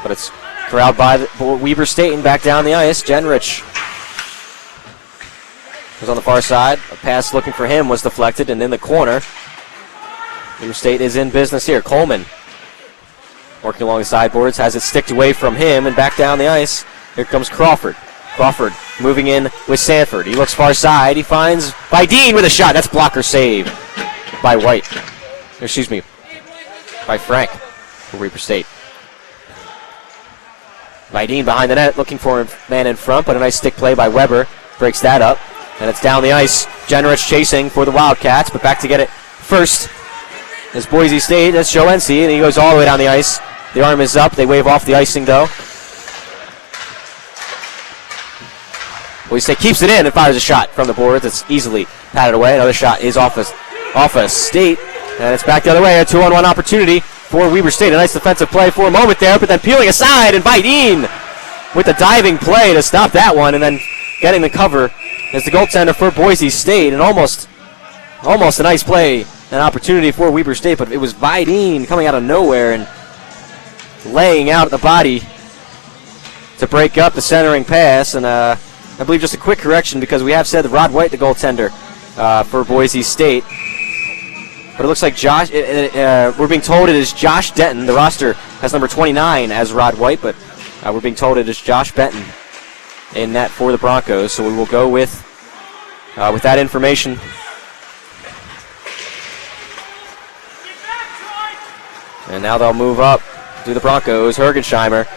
But it's corralled by Weber State and back down the ice. Genrich was on the far side. A pass looking for him was deflected, and in the corner, Weber State is in business here. Coleman working along the sideboards, has it sticked away from him and back down the ice. Here comes Crawford. Crawford moving in with Sanford. He looks far side. He finds Vidine with a shot. That's blocker save by White. Excuse me, by Frank for Weber State. Vidine behind the net looking for a man in front, but a nice stick play by Weber breaks that up. And it's down the ice. Generich chasing for the Wildcats, but back to get it first is Boise State. That's Joe Ency, and he goes all the way down the ice. The arm is up. They wave off the icing, though. Boise State keeps it in and fires a shot from the boards. It's easily patted away. Another shot is off a State, and it's back the other way. A 2-on-1 opportunity for Weber State. A nice defensive play for a moment there, but then peeling aside, and Vidine with the diving play to stop that one, and then getting the cover is the goaltender for Boise State. And almost a nice play, an opportunity for Weber State, but it was Vidine coming out of nowhere and laying out the body to break up the centering pass. And I believe just a quick correction, because we have said that Rod White, the goaltender for Boise State. But it looks like we're being told it is Josh Denton. The roster has number 29 as Rod White, but we're being told it is Josh Benton in net for the Broncos. So we will go with that information. And now they'll move up to the Broncos. Hergensheimer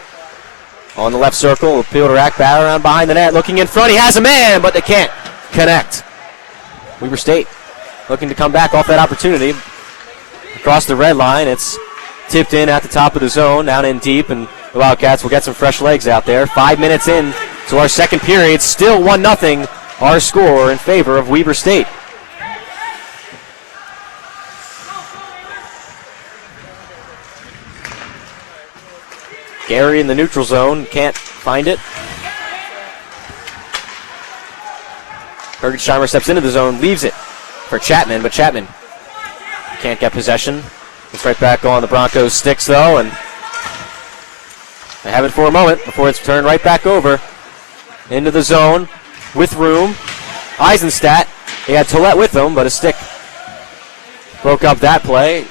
on the left circle. Will peel to rack, bat around behind the net. Looking in front. He has a man, but they can't connect. Weber State looking to come back off that opportunity. Across the red line. It's tipped in at the top of the zone, down in deep, and the Wildcats will get some fresh legs out there. 5 minutes in to our second period. Still 1-0 our score in favor of Weber State. Gary in the neutral zone, can't find it. Hergensheimer steps into the zone, leaves it for Chapman, but Chapman can't get possession. It's right back on the Broncos' sticks, though, and they have it for a moment before it's turned right back over into the zone with room. Eisenstadt, he had Tollett with him, but a stick broke up that play.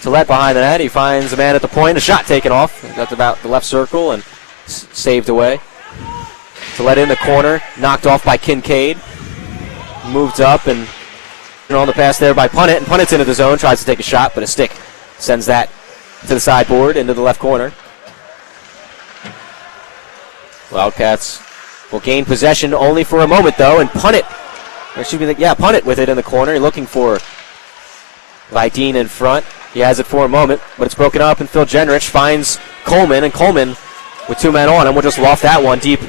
Tollett behind the net. He finds a man at the point. A shot taken off. That's about the left circle and saved away. Tollett in the corner. Knocked off by Kincaid. Moved up and on the pass there by Punnett. And Punnett's into the zone. Tries to take a shot, but a stick sends that to the sideboard into the left corner. Wildcats will gain possession only for a moment, though. And Punnett with it in the corner. Looking for Vidine in front. He has it for a moment, but it's broken up, and Phil Jenrich finds Coleman, and Coleman with two men on him will just loft that one deep.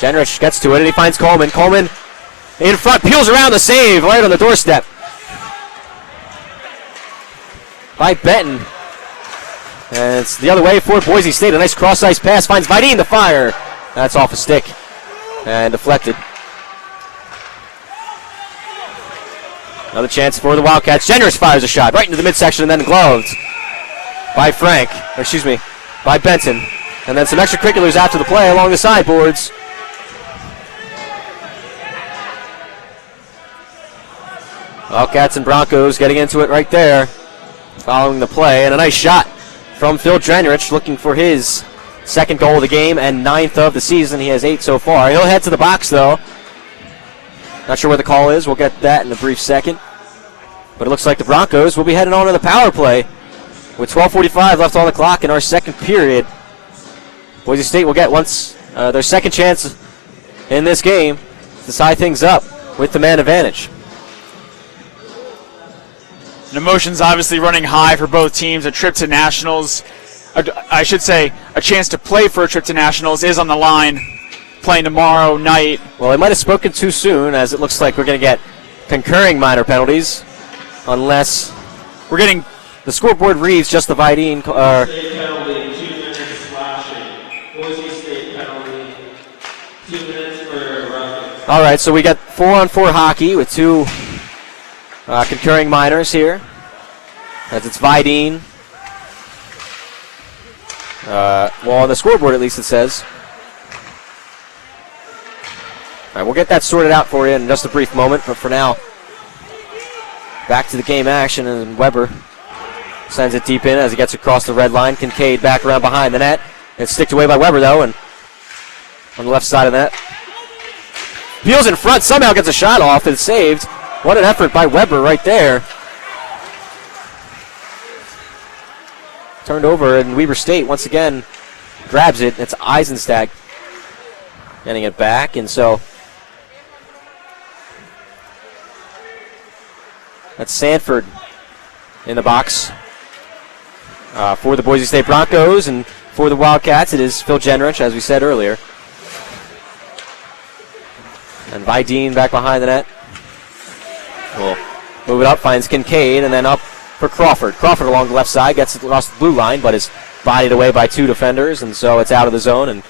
Jenrich gets to it, and he finds Coleman. Coleman in front, peels around the save, right on the doorstep by Benton. And it's the other way for Boise State. A nice cross-ice pass, finds Vidine to fire. That's off a stick and deflected. Another chance for the Wildcats. Jenrich fires a shot right into the midsection and then gloved by by Benton. And then some extracurriculars after the play along the sideboards. Wildcats and Broncos getting into it right there following the play. And a nice shot from Phil Jenrich, looking for his second goal of the game and 9th of the season. He has 8 so far. He'll head to the box, though. Not sure where the call is. We'll get that in a brief second. But it looks like the Broncos will be heading on to the power play with 12:45 left on the clock in our second period. Boise State will get their second chance in this game to tie things up with the man advantage. And emotions obviously running high for both teams. A trip to nationals, I should say, a chance to play for a trip to nationals is on the line. Playing tomorrow night. Well, they might have spoken too soon, as it looks like we're going to get concurring minor penalties, unless we're getting the scoreboard reads just the Vidine. State penalty, 2 minutes slashing. Boise State penalty, 2 minutes for roughing. All right, so we got 4-on-4 hockey with 2 concurring minors here, as it's Vidine. On the scoreboard at least it says. All right, we'll get that sorted out for you in just a brief moment, but for now, back to the game action, and Weber sends it deep in as he gets across the red line. Kincaid back around behind the net. It's sticked away by Weber, though, and on the left side of the net. Peels in front, somehow gets a shot off and saved. What an effort by Weber right there. Turned over, and Weber State once again grabs it. It's Eisenstadt getting it back, and so that's Sanford in the box for the Boise State Broncos, and for the Wildcats. It is Phil Jenrich, as we said earlier. And Vidine back behind the net. Will move it up, finds Kincaid, and then up for Crawford. Crawford along the left side, gets it across the blue line, but is bodied away by 2 defenders, and so it's out of the zone. And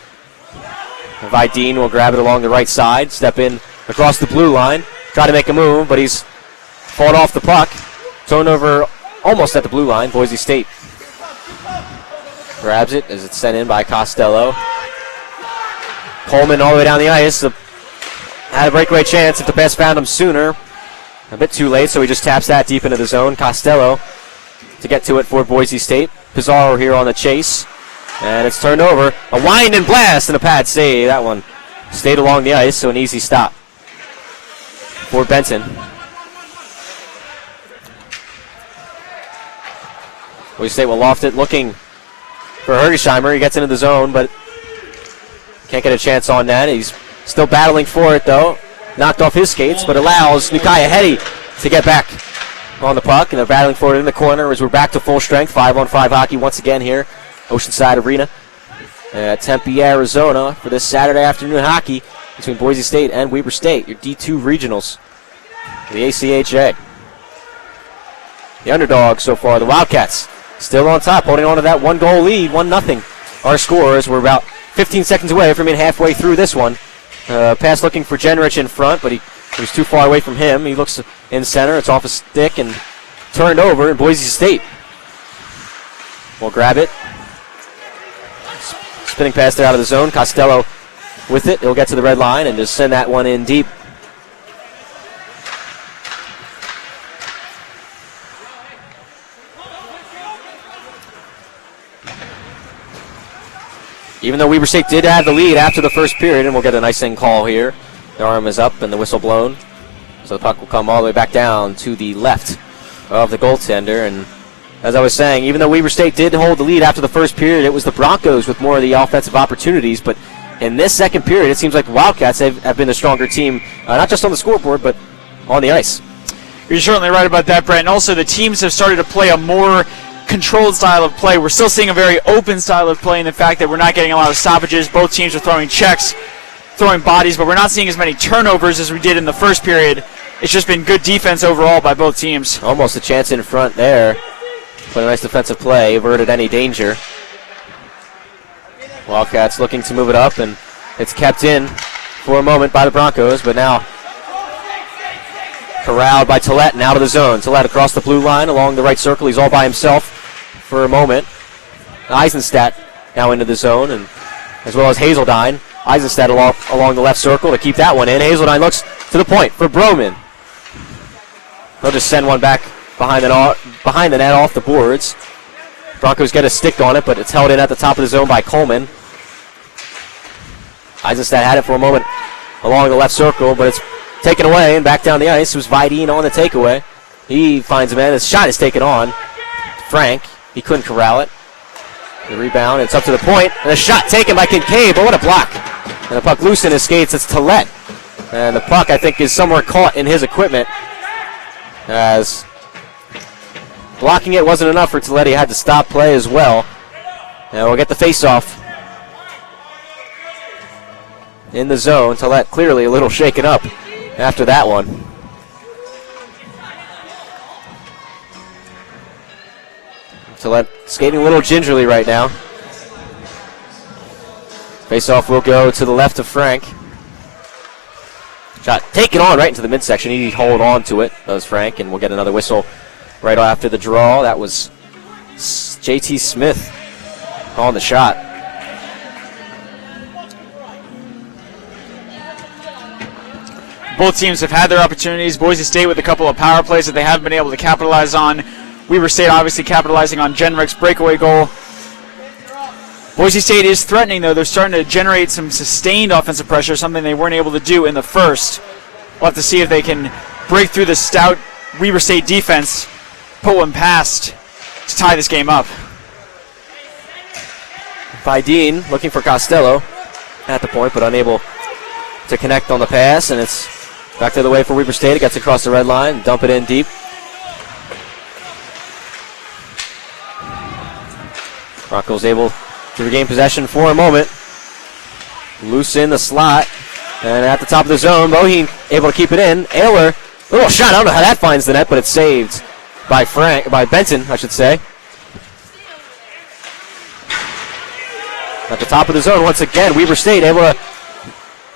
Vidine will grab it along the right side, step in across the blue line, try to make a move, but he's fought off the puck. Thrown over almost at the blue line. Boise State grabs it as it's sent in by Costello. Coleman all the way down the ice. Had a breakaway chance if the pass found him sooner. A bit too late, so he just taps that deep into the zone. Costello to get to it for Boise State. Pizarro here on the chase. And it's turned over. A wind and blast and a pad save. That one stayed along the ice, so an easy stop for Benson. Boise State will loft it, looking for Hergesheimer. He gets into the zone, but can't get a chance on that. He's still battling for it, though. Knocked off his skates, but allows Nukiah Hetty to get back on the puck, and they're battling for it in the corner as we're back to full strength. 5-on-5 hockey once again here, Oceanside Arena at Tempe, Arizona, for this Saturday afternoon hockey between Boise State and Weber State, your D2 regionals, the ACHA. The underdogs so far, the Wildcats, still on top, holding on to that 1-goal lead, 1-0. Our scores, we're about 15 seconds away from being halfway through this one. Pass looking for Jenrich in front, but he was too far away from him. He looks in center. It's off his stick and turned over, and Boise State will grab it. Spinning pass there out of the zone. Costello with it. He'll get to the red line and just send that one in deep. Even though Weber State did have the lead after the first period, and we'll get an icing call here. The arm is up and the whistle blown. So the puck will come all the way back down to the left of the goaltender. And as I was saying, even though Weber State did hold the lead after the first period, it was the Broncos with more of the offensive opportunities. But in this second period, it seems like the Wildcats have been the stronger team, not just on the scoreboard, but on the ice. You're certainly right about that, Brent. And also the teams have started to play a more controlled style of play. We're still seeing a very open style of play in the fact that we're not getting a lot of stoppages. Both teams are throwing checks, throwing bodies, but we're not seeing as many turnovers as we did in the first period. It's just been good defense overall by both teams. Almost a chance in front there, but a nice defensive play, averted any danger. Wildcats looking to move it up, and it's kept in for a moment by the Broncos, but now corralled by Tillett and out of the zone. Tillett across the blue line along the right circle. He's all by himself for a moment. Eisenstadt now into the zone, and as well as Hazeldine. Eisenstadt along the left circle to keep that one in. Hazeldine looks to the point for Broman. They'll just send one back behind the net off the boards. Broncos get a stick on it, but it's held in at the top of the zone by Coleman. Eisenstadt had it for a moment along the left circle, but it's taken away and back down the ice. It was Vidine on the takeaway. He finds a man. His shot is taken on. Frank, he couldn't corral it. The rebound, it's up to the point, and a shot taken by Kincaid, but what a block. And the puck loose in his skates. It's Tillett. And the puck, I think, is somewhere caught in his equipment, as blocking it wasn't enough for Tillett. He had to stop play as well. And we'll get the face-off in the zone. Tillett clearly a little shaken up after that one. Tillett skating a little gingerly right now. Face-off will go to the left of Frank. Shot taken on right into the midsection. He hold on to it, does Frank, and we'll get another whistle right after the draw. That was J.T. Smith on the shot. Both teams have had their opportunities. Boise State with a couple of power plays that they haven't been able to capitalize on. Weber State obviously capitalizing on Jenrich's breakaway goal. Boise State is threatening, though. They're starting to generate some sustained offensive pressure, something they weren't able to do in the first. We'll have to see if they can break through the stout Weber State defense, put one past to tie this game up. Vidine looking for Costello at the point, but unable to connect on the pass, and it's back the other way for Weber State. It gets across the red line, dump it in deep. Broncos able to regain possession for a moment. Loose in the slot. And at the top of the zone, Boheen able to keep it in. Ayler, little shot. I don't know how that finds the net, but it's saved by Benson, I should say. At the top of the zone, once again, Weber State able to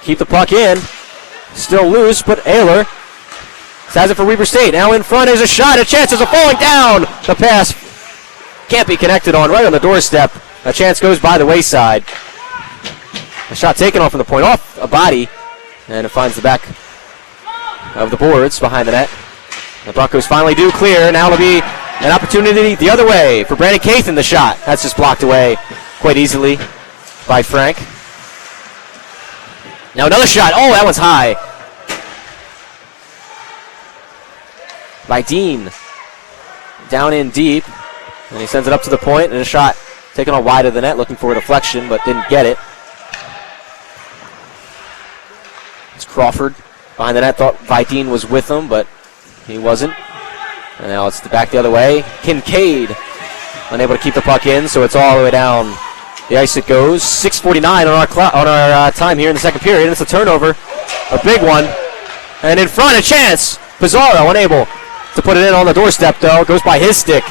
keep the puck in. Still loose, but Ayler has it for Weber State. Now in front is a shot, a chance, there's a falling down. The pass can't be connected on, right on the doorstep. A chance goes by the wayside. A shot taken off from the point, off a body, and it finds the back of the boards behind the net. The Broncos finally do clear. Now it'll be an opportunity the other way for Brandon Cathan, the shot. That's just blocked away quite easily by Frank. Now another shot. Oh, that one's high. By Dean. Down in deep. And he sends it up to the point, and a shot taken on wide of the net, looking for a deflection, but didn't get it. It's Crawford behind the net. Thought Vidine was with him, but he wasn't. And now it's back the other way. Kincaid unable to keep the puck in, so it's all the way down the ice it goes. 6:49 on our time here in the second period. And it's a turnover, a big one. And in front, a chance. Pizarro unable to put it in on the doorstep, though. It goes by his stick.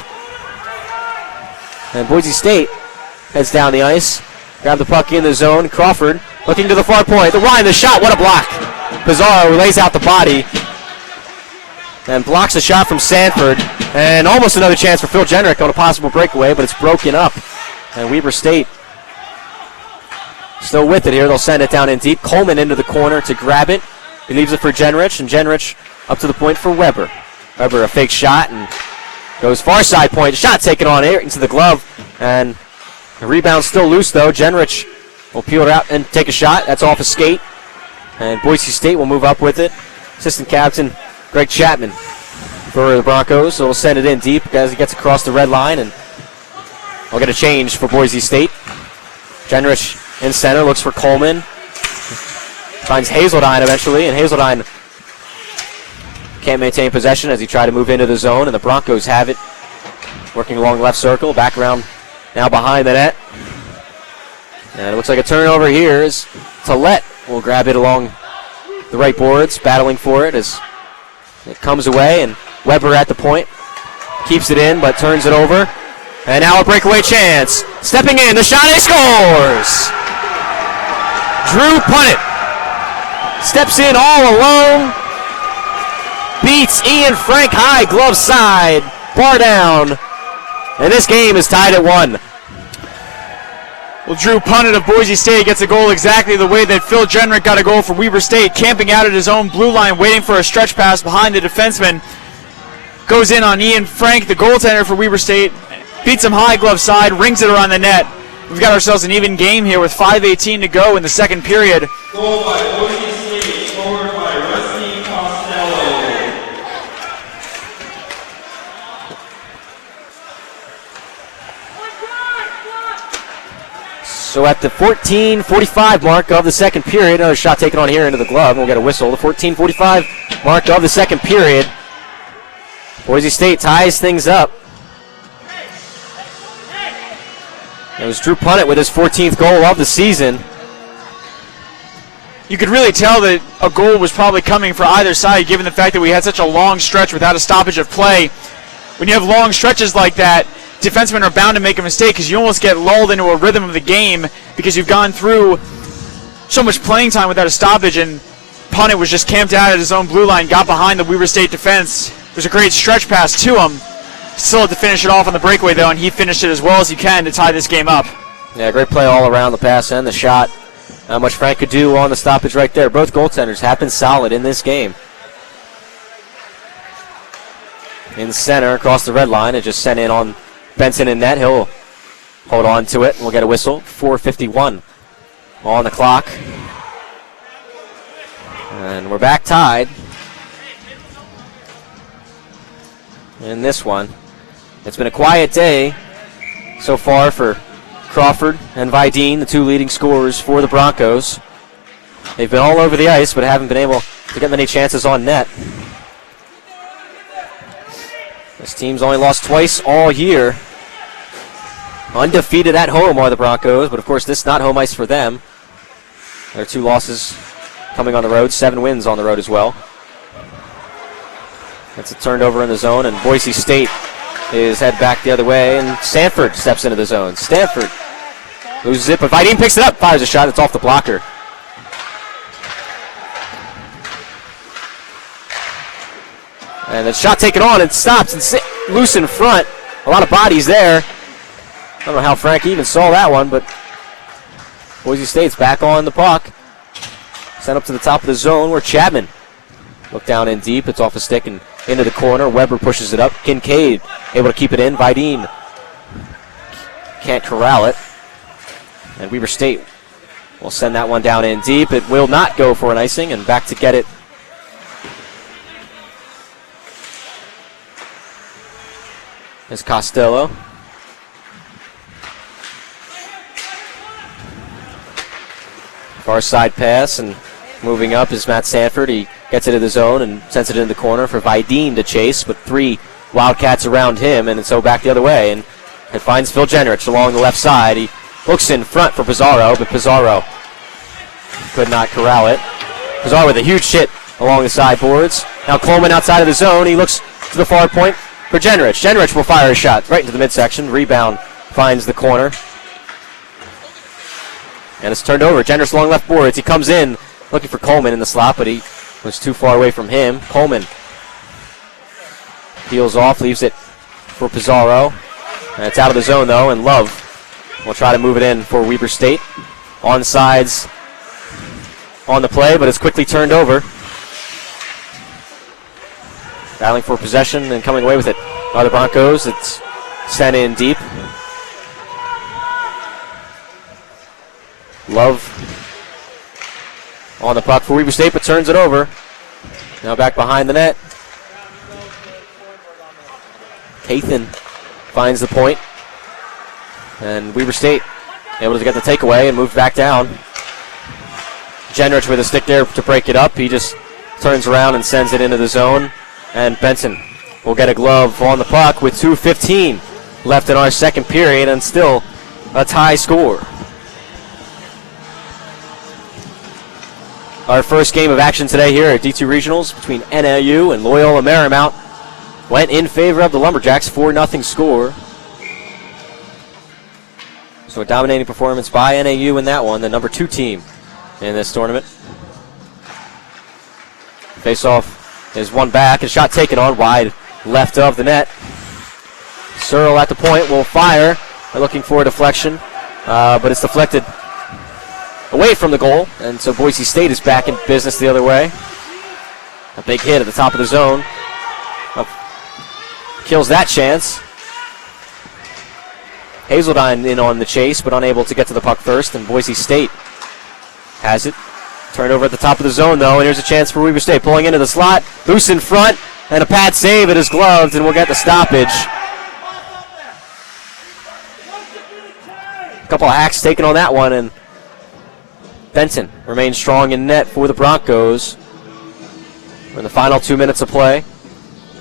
And Boise State heads down the ice. Grab the puck in the zone. Crawford looking to the far point. The Ryan, the shot. What a block. Pizarro lays out the body and blocks a shot from Sanford. And almost another chance for Phil Jenrick on a possible breakaway, but it's broken up. And Weber State still with it here. They'll send it down in deep. Coleman into the corner to grab it. He leaves it for Jenrich, and Jenrich up to the point for Weber. Weber a fake shot and goes far side point. Shot taken on air into the glove. And the rebound still loose, though. Jenrich will peel it out and take a shot. That's off a skate. And Boise State will move up with it. Assistant captain Greg Chapman for the Broncos. So we'll send it in deep as he gets across the red line. And we'll get a change for Boise State. Jenrich in center, looks for Coleman. Finds Hazeldine eventually, and Hazeldine can't maintain possession as he tried to move into the zone, and the Broncos have it. Working along left circle, back around now behind the net. And it looks like a turnover here as Tillett will grab it along the right boards, battling for it as it comes away, and Weber at the point. Keeps it in, but turns it over. And now a breakaway chance. Stepping in, the shot, he scores! Drew Punnett steps in all alone. Beats Ian Frank high, glove side, bar down. And this game is tied at 1. Well, Drew Punnett of Boise State gets a goal exactly the way that Phil Jenrick got a goal for Weber State, camping out at his own blue line, waiting for a stretch pass behind the defenseman. Goes in on Ian Frank, the goaltender for Weber State, beats him high, glove side, rings it around the net. We've got ourselves an even game here with 5:18 to go in the second period. Goal by Boise State, scored by Rusty Costello. So at the 14:45 mark of the second period, another shot taken on here into the glove. We'll get a whistle. The 14:45 mark of the second period. Boise State ties things up. It was Drew Punnett with his 14th goal of the season. You could really tell that a goal was probably coming for either side, given the fact that we had such a long stretch without a stoppage of play. When you have long stretches like that, defensemen are bound to make a mistake because you almost get lulled into a rhythm of the game because you've gone through so much playing time without a stoppage, and Punnett was just camped out at his own blue line, got behind the Weber State defense. It was a great stretch pass to him. Still had to finish it off on the breakaway, though, and he finished it as well as he can to tie this game up. Yeah, great play all around the pass and the shot. Not much Frank could do on the stoppage right there. Both goaltenders have been solid in this game. In center, across the red line, it just sent in on Benson in net. He'll hold on to it. We'll get a whistle. 4:51 on the clock. And we're back tied in this one. It's been a quiet day so far for Crawford and Vidine, the two leading scorers for the Broncos. They've been all over the ice, but haven't been able to get many chances on net. This team's only lost twice all year. Undefeated at home are the Broncos, but of course this is not home ice for them. Their 2 losses coming on the road, 7 wins on the road as well. That's a turned over in the zone, and Boise State is head back the other way, and Stanford steps into the zone. Stanford loses it, but Vidine picks it up, fires a shot. It's off the blocker. And the shot taken on, and stops and loose in front. A lot of bodies there. I don't know how Frank even saw that one, but Boise State's back on the puck. Sent up to the top of the zone where Chapman looked down in deep. It's off a stick and into the corner. Weber pushes it up. Kincaid able to keep it in. Vidine can't corral it. And Weber State will send that one down in deep. It will not go for an icing, and back to get it is Costello. Far side pass, and moving up is Matt Sanford. He gets it in the zone and sends it in the corner for Vidine to chase, but 3 Wildcats around him, and so back the other way. And it finds Phil Jenrich along the left side. He looks in front for Pizarro, but Pizarro could not corral it. Pizarro with a huge hit along the sideboards. Now Coleman outside of the zone. He looks to the far point for Jenrich. Jenrich will fire a shot right into the midsection. Rebound finds the corner. And it's turned over. Jenrich along left boards. He comes in looking for Coleman in the slot, but he was too far away from him. Coleman peels off, leaves it for Pizarro. And it's out of the zone, though, and Love will try to move it in for Weber State. Onsides on the play, but it's quickly turned over. Battling for possession and coming away with it are the Broncos. It's sent in deep. Love on the puck for Weber State, but turns it over. Now back behind the net. Tathan finds the point. And Weber State able to get the takeaway and move back down. Jenrich with a stick there to break it up. He just turns around and sends it into the zone. And Benson will get a glove on the puck with 2:15 left in our second period, and still a tie score. Our first game of action today here at D2 Regionals between NAU and Loyola Marymount went in favor of the Lumberjacks, 4-0 score. So a dominating performance by NAU in that one, the number 2 team in this tournament. Face-off is one back, and shot taken on wide left of the net. Searle at the point will fire. They're looking for a deflection, but it's deflected away from the goal, and so Boise State is back in business the other way. A big hit at the top of the zone. Kills that chance. Hazeldine in on the chase, but unable to get to the puck first, and Boise State has it. Turned over at the top of the zone, though, and here's a chance for Weber State. Pulling into the slot, loose in front, and a pad save. It is gloved, and we'll get the stoppage. A couple of hacks taken on that one, and Benton remains strong in net for the Broncos. We're in the final 2 minutes of play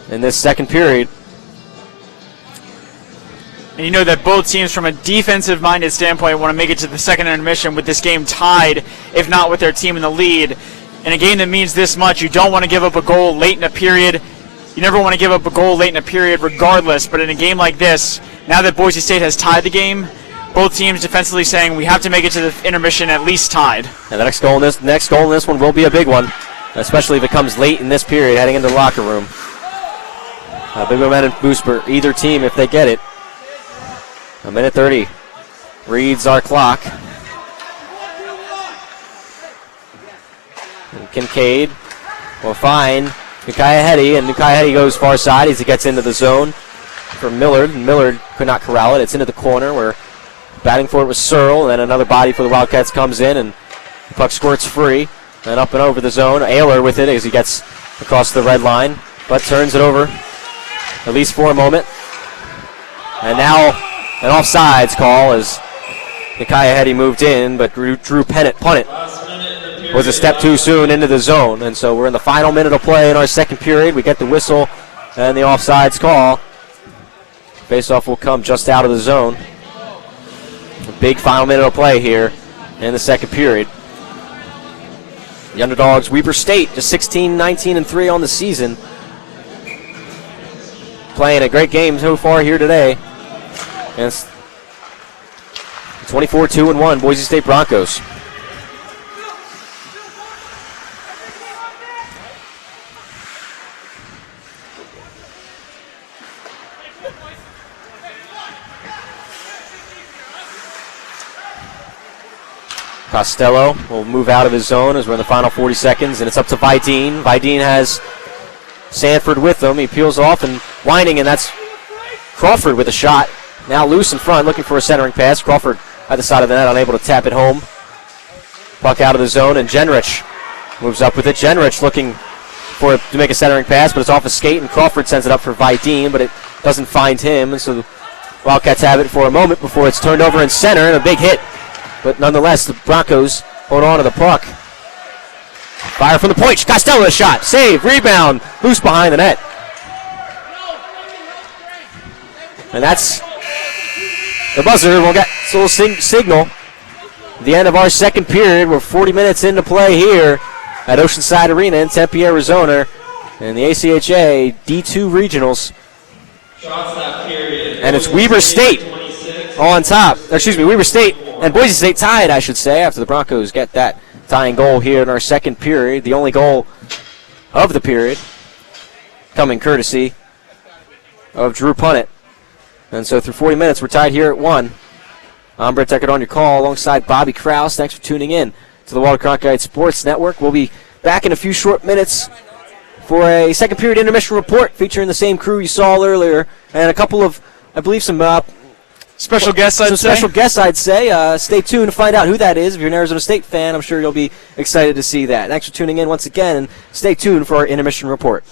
in this second period. And you know that both teams, from a defensive-minded standpoint, want to make it to the second intermission with this game tied, if not with their team in the lead. In a game that means this much, you don't want to give up a goal late in a period. You never want to give up a goal late in a period regardless, but in a game like this, now that Boise State has tied the game, both teams defensively saying we have to make it to the intermission at least tied. And the next goal in this one will be a big one, especially if it comes late in this period, heading into the locker room. A big momentum boost for either team if they get it. A minute 30 reads our clock. And Kincaid will find Nukiah Hetty, and Nukiah Hetty goes far side as he gets into the zone for Millard, and Millard could not corral it. It's into the corner where batting for it was Searle, and then another body for the Wildcats comes in, and the puck squirts free, and up and over the zone. Ayler with it as he gets across the red line, but turns it over, at least for a moment. And now an offsides call as Nukiah Hetty moved in, but Drew Pennant punted. Was a step too soon into the zone, and so we're in the final minute of play in our second period. We get the whistle and the offsides call. Faceoff will come just out of the zone. A big final minute of play here in the second period. The underdogs, Weber State, just 16-19-3 on the season. Playing a great game so far here today. And it's 24-2-1, Boise State Broncos. Costello will move out of his zone as we're in the final 40 seconds, and it's up to Vidine. Vidine has Sanford with him. He peels off and winding, and that's Crawford with a shot. Now loose in front, looking for a centering pass. Crawford at the side of the net, unable to tap it home. Puck out of the zone, and Jenrich moves up with it. Jenrich looking to make a centering pass, but it's off his skate, and Crawford sends it up for Vidine, but it doesn't find him, and so the Wildcats have it for a moment before it's turned over in center, and a big hit. But nonetheless, the Broncos hold on to the puck. Fire from the point. Costello, a shot. Save. Rebound. Loose behind the net. And that's the buzzer. We'll get a little signal. The end of our second period. We're 40 minutes into play here at Oceanside Arena in Tempe, Arizona. And the ACHA D2 Regionals. And it's Weber State on top. Weber State and Boise State tied, I should say, after the Broncos get that tying goal here in our second period. The only goal of the period coming courtesy of Drew Punnett. And so through 40 minutes, we're tied here at 1. I'm Brett Deckard on your call alongside Bobby Krause. Thanks for tuning in to the Walter Cronkite Sports Network. We'll be back in a few short minutes for a second period intermission report featuring the same crew you saw earlier and a couple of, I believe, some Special guests, I'd say. Special guests, I'd say. Stay tuned to find out who that is. If you're an Arizona State fan, I'm sure you'll be excited to see that. Thanks for tuning in once again, and stay tuned for our intermission report.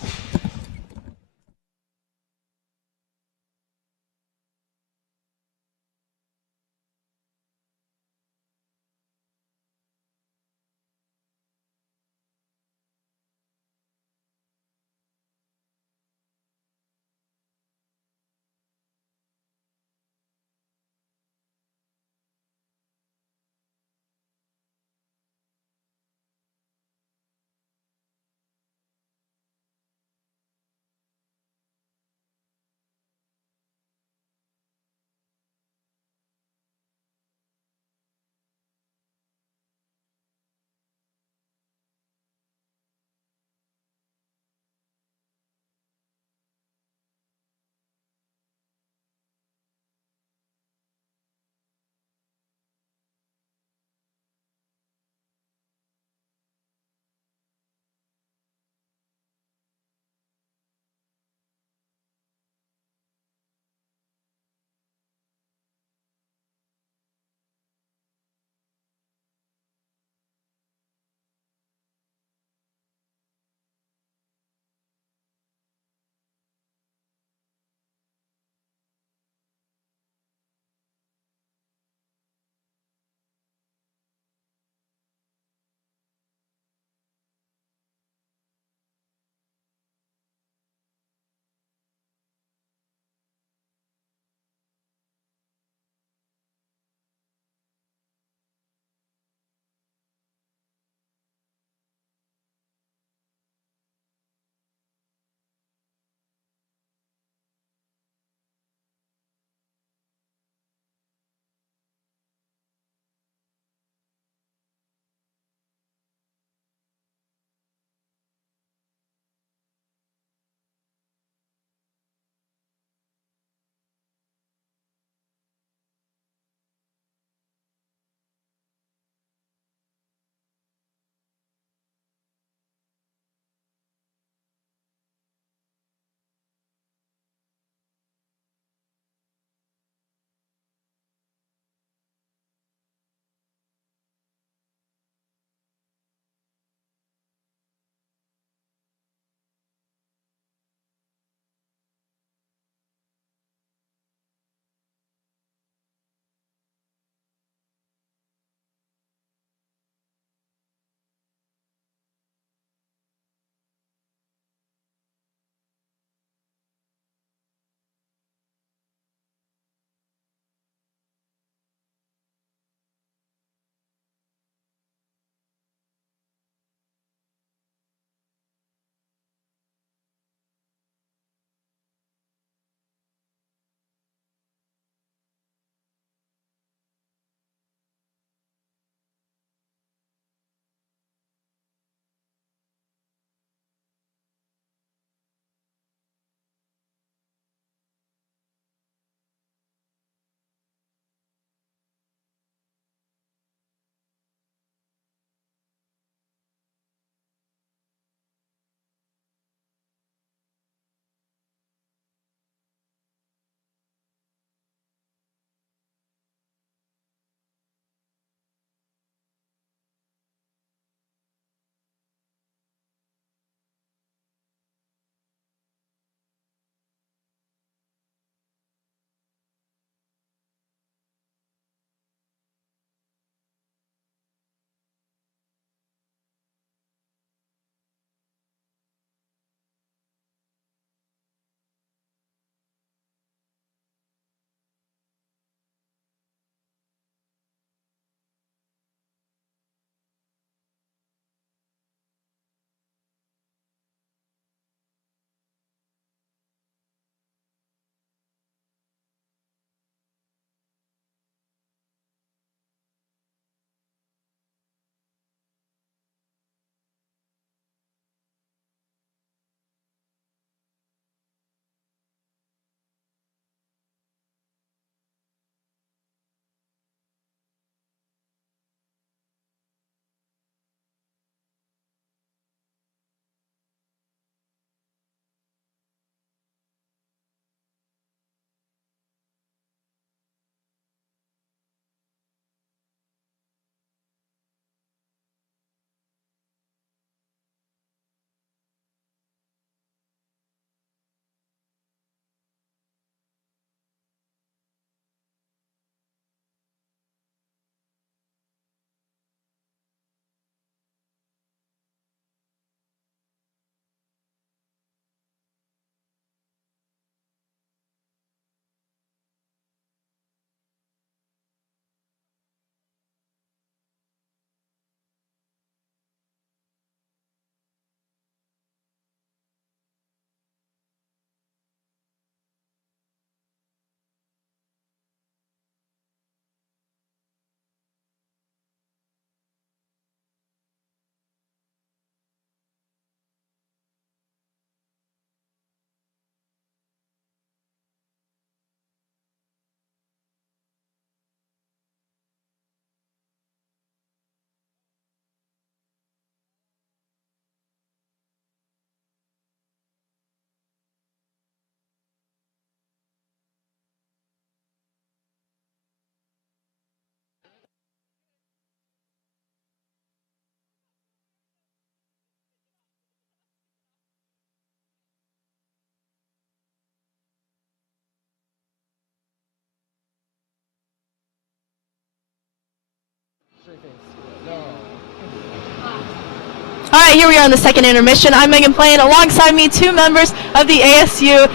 All right, here we are in the second intermission. I'm Megan playing alongside me 2 members of the ASU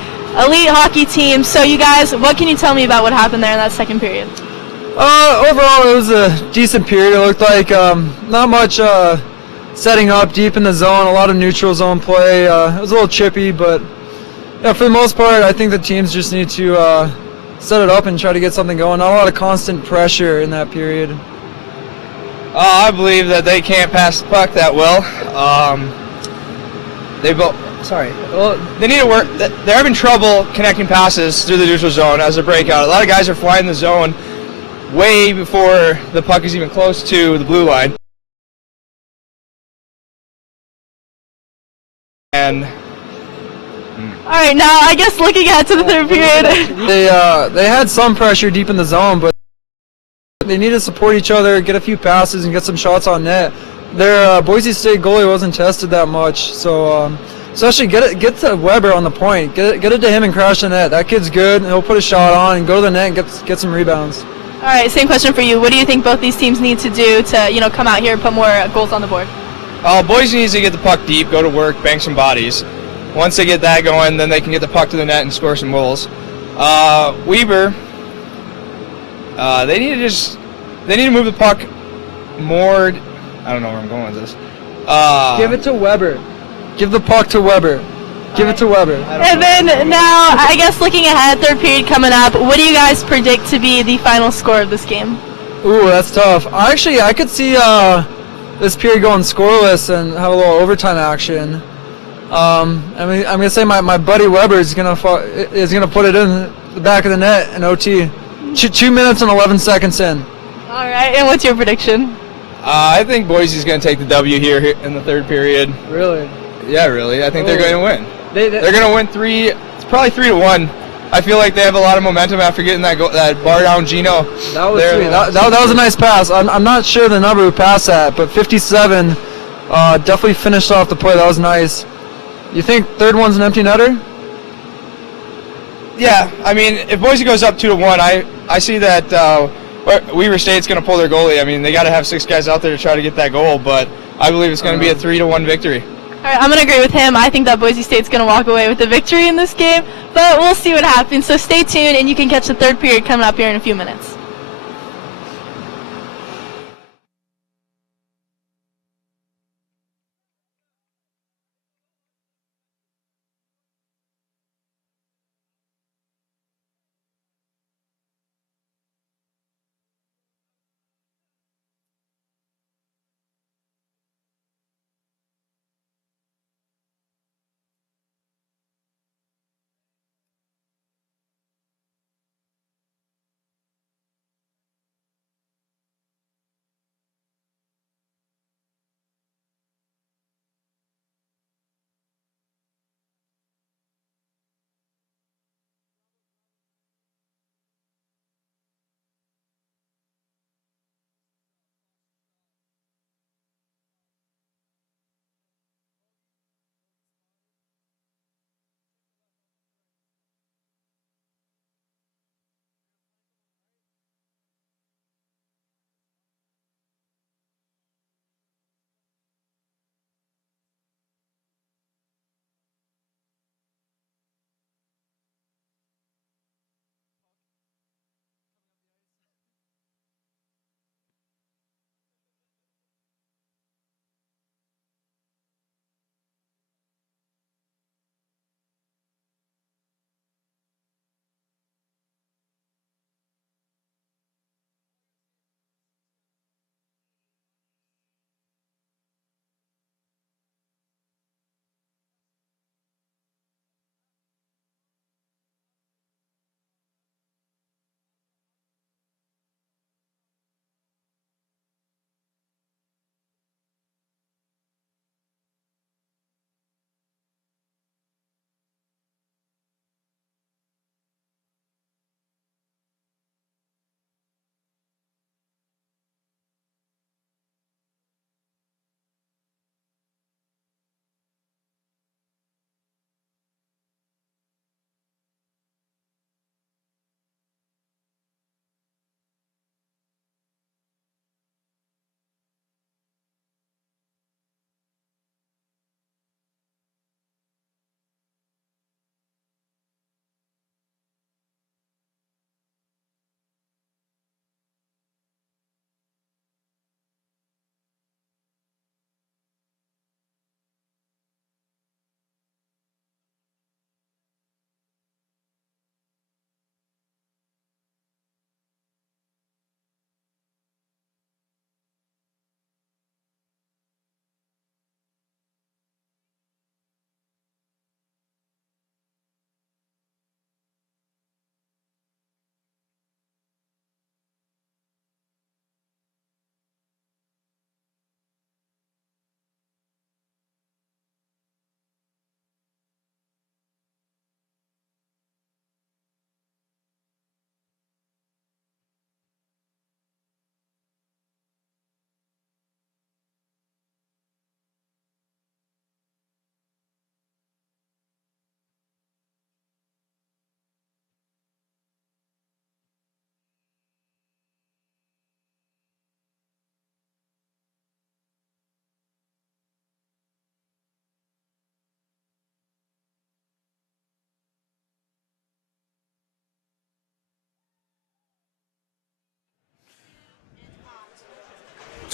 elite hockey team. So you guys, what can you tell me about what happened there in that second period? Overall, it was a decent period. It looked like not much setting up deep in the zone, a lot of neutral zone play. It was a little chippy, but yeah, for the most part, I think the teams just need to set it up and try to get something going. Not a lot of constant pressure in that period. I believe that they can't pass the puck that well. They need to work. They're having trouble connecting passes through the neutral zone as a breakout. A lot of guys are flying the zone way before the puck is even close to the blue line. And All right, now I guess looking ahead to the third period. They had some pressure deep in the zone, but they need to support each other, get a few passes, and get some shots on net. Their Boise State goalie wasn't tested that much, so especially get to Weber on the point. Get it to him and crash the net. That kid's good. He'll put a shot on and go to the net and get some rebounds. All right, same question for you. What do you think both these teams need to do to come out here and put more goals on the board? Boise needs to get the puck deep, go to work, bang some bodies. Once they get that going, then they can get the puck to the net and score some goals. Weber, they need to move the puck more. I don't know where I'm going with this. Give it to Weber. Give the puck to Weber. Give it to Weber. And then now, I guess looking ahead, third period coming up, what do you guys predict to be the final score of this game? Ooh, that's tough. I could see this period going scoreless and have a little overtime action. I'm gonna say my buddy Weber is gonna put it in the back of the net in OT. 2 minutes and 11 seconds in. All right, and what's your prediction? I think Boise's going to take the W here in the third period. Really? Yeah, really. I think they're going to win. They're going to win it's probably 3-1. I feel like they have a lot of momentum after getting that bar down Gino. That was sweet. That was a nice pass. I'm not sure the number who passed that, but 57 definitely finished off the play. That was nice. You think third one's an empty netter? Yeah, I mean, if Boise goes up 2-1, I see that Weber State's going to pull their goalie. I mean, they got to have 6 guys out there to try to get that goal, but I believe it's going to be a 3-1 victory. All right, I'm going to agree with him. I think that Boise State's going to walk away with the victory in this game, but we'll see what happens. So stay tuned, and you can catch the third period coming up here in a few minutes.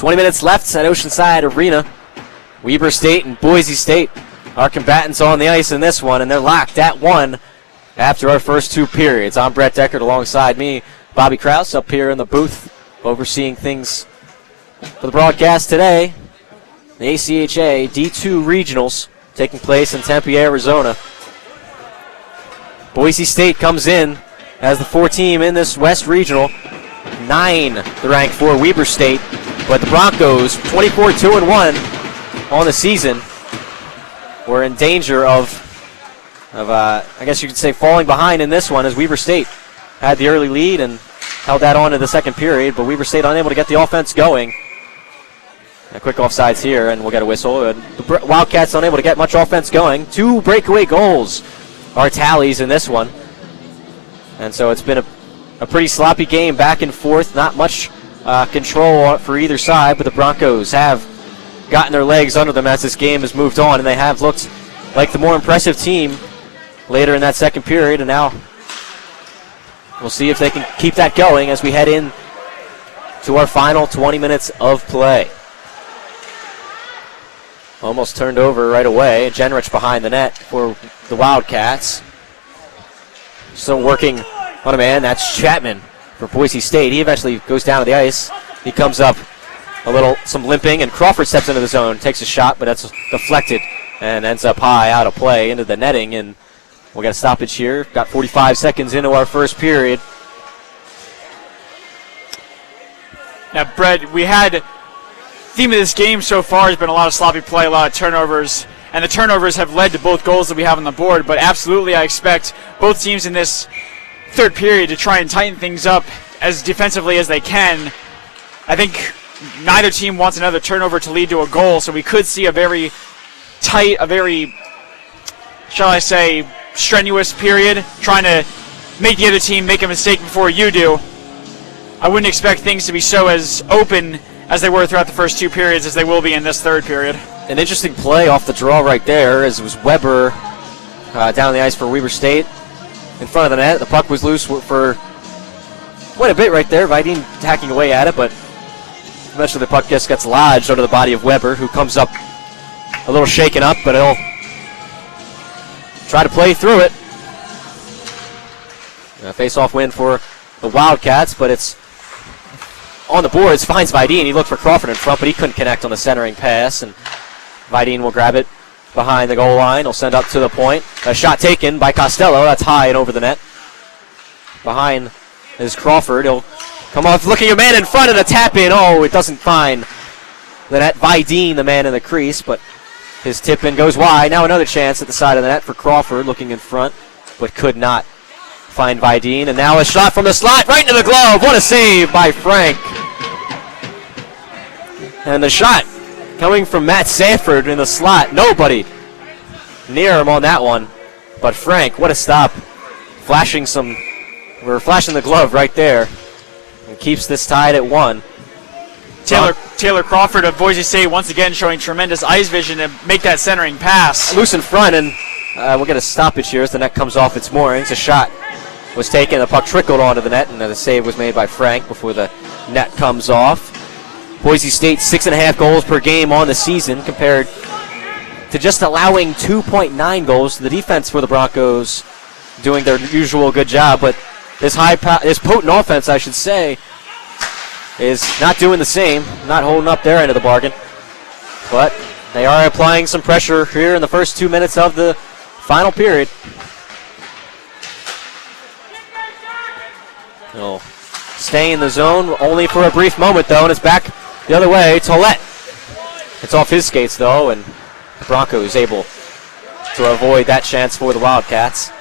20 minutes left at Oceanside Arena. Weber State and Boise State are combatants on the ice in this one, and they're locked at 1 after our first 2 periods. I'm Brett Deckard alongside me, Bobby Krause, up here in the booth overseeing things for the broadcast today. The ACHA D2 Regionals taking place in Tempe, Arizona. Boise State comes in as the 4 team in this West Regional. 9 the rank for Weber State, but the Broncos 24-2-1 on the season were in danger of I guess you could say falling behind in this one, as Weber State had the early lead and held that on to the second period, but Weber State unable to get the offense going. A quick offsides here, and we'll get a whistle. The Wildcats unable to get much offense going. 2 breakaway goals are tallies in this one. And so it's been a pretty sloppy game, back and forth. Not much control for either side, but the Broncos have gotten their legs under them as this game has moved on, and they have looked like the more impressive team later in that second period. And now we'll see if they can keep that going as we head in to our final 20 minutes of play. Almost turned over right away. Jenrich behind the net for the Wildcats. Still working on a man. That's Chapman for Boise State. He eventually goes down to the ice. He comes up some limping, and Crawford steps into the zone, takes a shot, but that's deflected and ends up high out of play into the netting. And we'll get a stoppage here. Got 45 seconds into our first period. Now, Brett, we had theme of this game so far has been a lot of sloppy play, a lot of turnovers, and the turnovers have led to both goals that we have on the board. But absolutely, I expect both teams in this third period to try and tighten things up as defensively as they can. I think neither team wants another turnover to lead to a goal, so we could see a very tight, a very, shall I say, strenuous period, trying to make the other team make a mistake before you do. I wouldn't expect things to be so as open as they were throughout the first 2 periods as they will be in this third period. An interesting play off the draw right there, as it was Weber down the ice for Weber State in front of the net. The puck was loose for quite a bit right there. Vidine hacking away at it, but eventually the puck just gets lodged under the body of Weber, who comes up a little shaken up, but he'll try to play through it. A face-off win for the Wildcats, but it's on the boards. Finds Vidine. He looked for Crawford in front, but he couldn't connect on the centering pass, and Vidine will grab it behind the goal line. He'll send up to the point. A shot taken by Costello. That's high and over the net. Behind is Crawford. He'll come off looking a man in front of the tap in. Oh, it doesn't find the net. Vidine, the man in the crease, but his tip in goes wide. Now another chance at the side of the net for Crawford, looking in front, but could not find Vidine. And now a shot from the slot right into the glove. What a save by Frank. And the shot coming from Matt Sanford in the slot. Nobody near him on that one. But Frank, what a stop. Flashing the glove right there. And keeps this tied at 1. Taylor Crawford of Boise State once again showing tremendous ice vision to make that centering pass. Loose in front, and we'll get a stoppage here as the net comes off its moorings. A shot was taken, the puck trickled onto the net, and the save was made by Frank before the net comes off. Boise State 6.5 goals per game on the season, compared to just allowing 2.9 goals. The defense for the Broncos doing their usual good job, but this potent offense, I should say, is not doing the same, not holding up their end of the bargain. But they are applying some pressure here in the first 2 minutes of the final period. They'll stay in the zone only for a brief moment, though, and it's back the other way. Tollett. It's off his skates, though, and the Broncos able to avoid that chance for the Wildcats.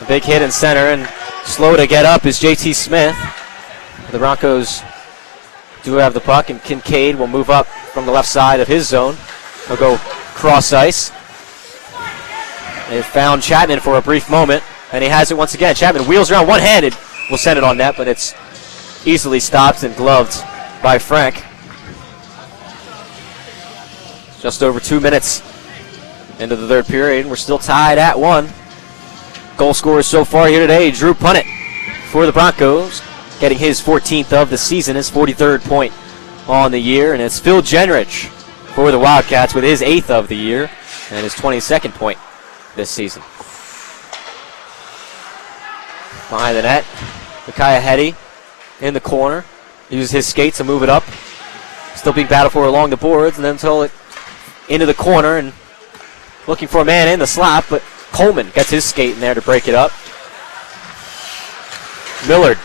A big hit in center, and slow to get up is J.T. Smith. The Broncos do have the puck, and Kincaid will move up from the left side of his zone. He'll go cross ice. They found Chapman for a brief moment, and he has it once again. Chapman wheels around one-handed. Will send it on net, but it's easily stopped and gloved by Frank. Just over 2 minutes into the third period. We're still tied at 1. Goal scorers so far here today, Drew Punnett for the Broncos, getting his 14th of the season, his 43rd point on the year, and it's Phil Genrich for the Wildcats with his 8th of the year and his 22nd point this season. Behind the net, Micaiah Hetty in the corner. Uses his skate to move it up. Still being battled for along the boards, and then until it into the corner and looking for a man in the slot, but Coleman gets his skate in there to break it up. Millard